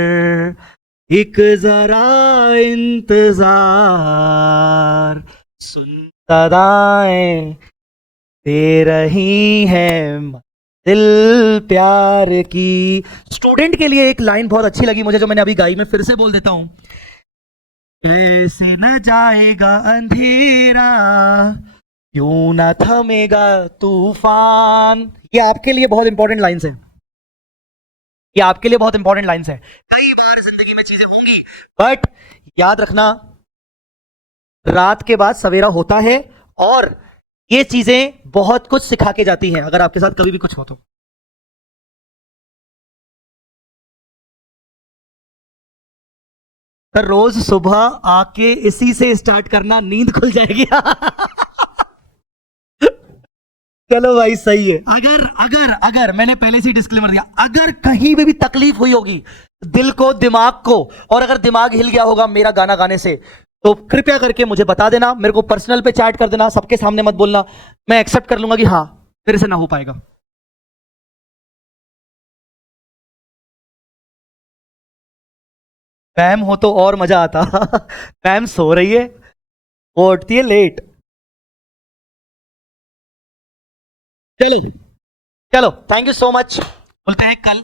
एक जरा इंतजार, सुन सदाएं दे रही हैं दिल प्यार की। स्टूडेंट के लिए एक लाइन बहुत अच्छी लगी मुझे, जो मैंने अभी गाई, मैं फिर से बोल देता हूं। कैसे न जाएगा अंधेरा, क्यों न थमेगा तूफान। ये आपके लिए बहुत इंपॉर्टेंट लाइंस है, ये आपके लिए बहुत इंपॉर्टेंट लाइंस है। कई बार जिंदगी में चीजें होंगी, बट याद रखना, रात के बाद सवेरा होता है, और ये चीजें बहुत कुछ सिखा के जाती हैं अगर आपके साथ कभी भी कुछ हो तो। सर रोज सुबह आके इसी से स्टार्ट करना, नींद खुल जाएगी। चलो भाई सही है। अगर अगर अगर मैंने पहले से ही डिस्क्लेमर दिया, अगर कहीं भी तकलीफ हुई होगी दिल को, दिमाग को, और अगर दिमाग हिल गया होगा मेरा गाना गाने से, तो कृपया करके मुझे बता देना, मेरे को पर्सनल पे चैट कर देना, सबके सामने मत बोलना, मैं एक्सेप्ट कर लूंगा कि हाँ फिर से ना हो पाएगा। मैम हो तो और मजा आता। मैम सो रही है, वो उठती है लेट। चलो चलो, थैंक यू सो मच, बोलते हैं कल।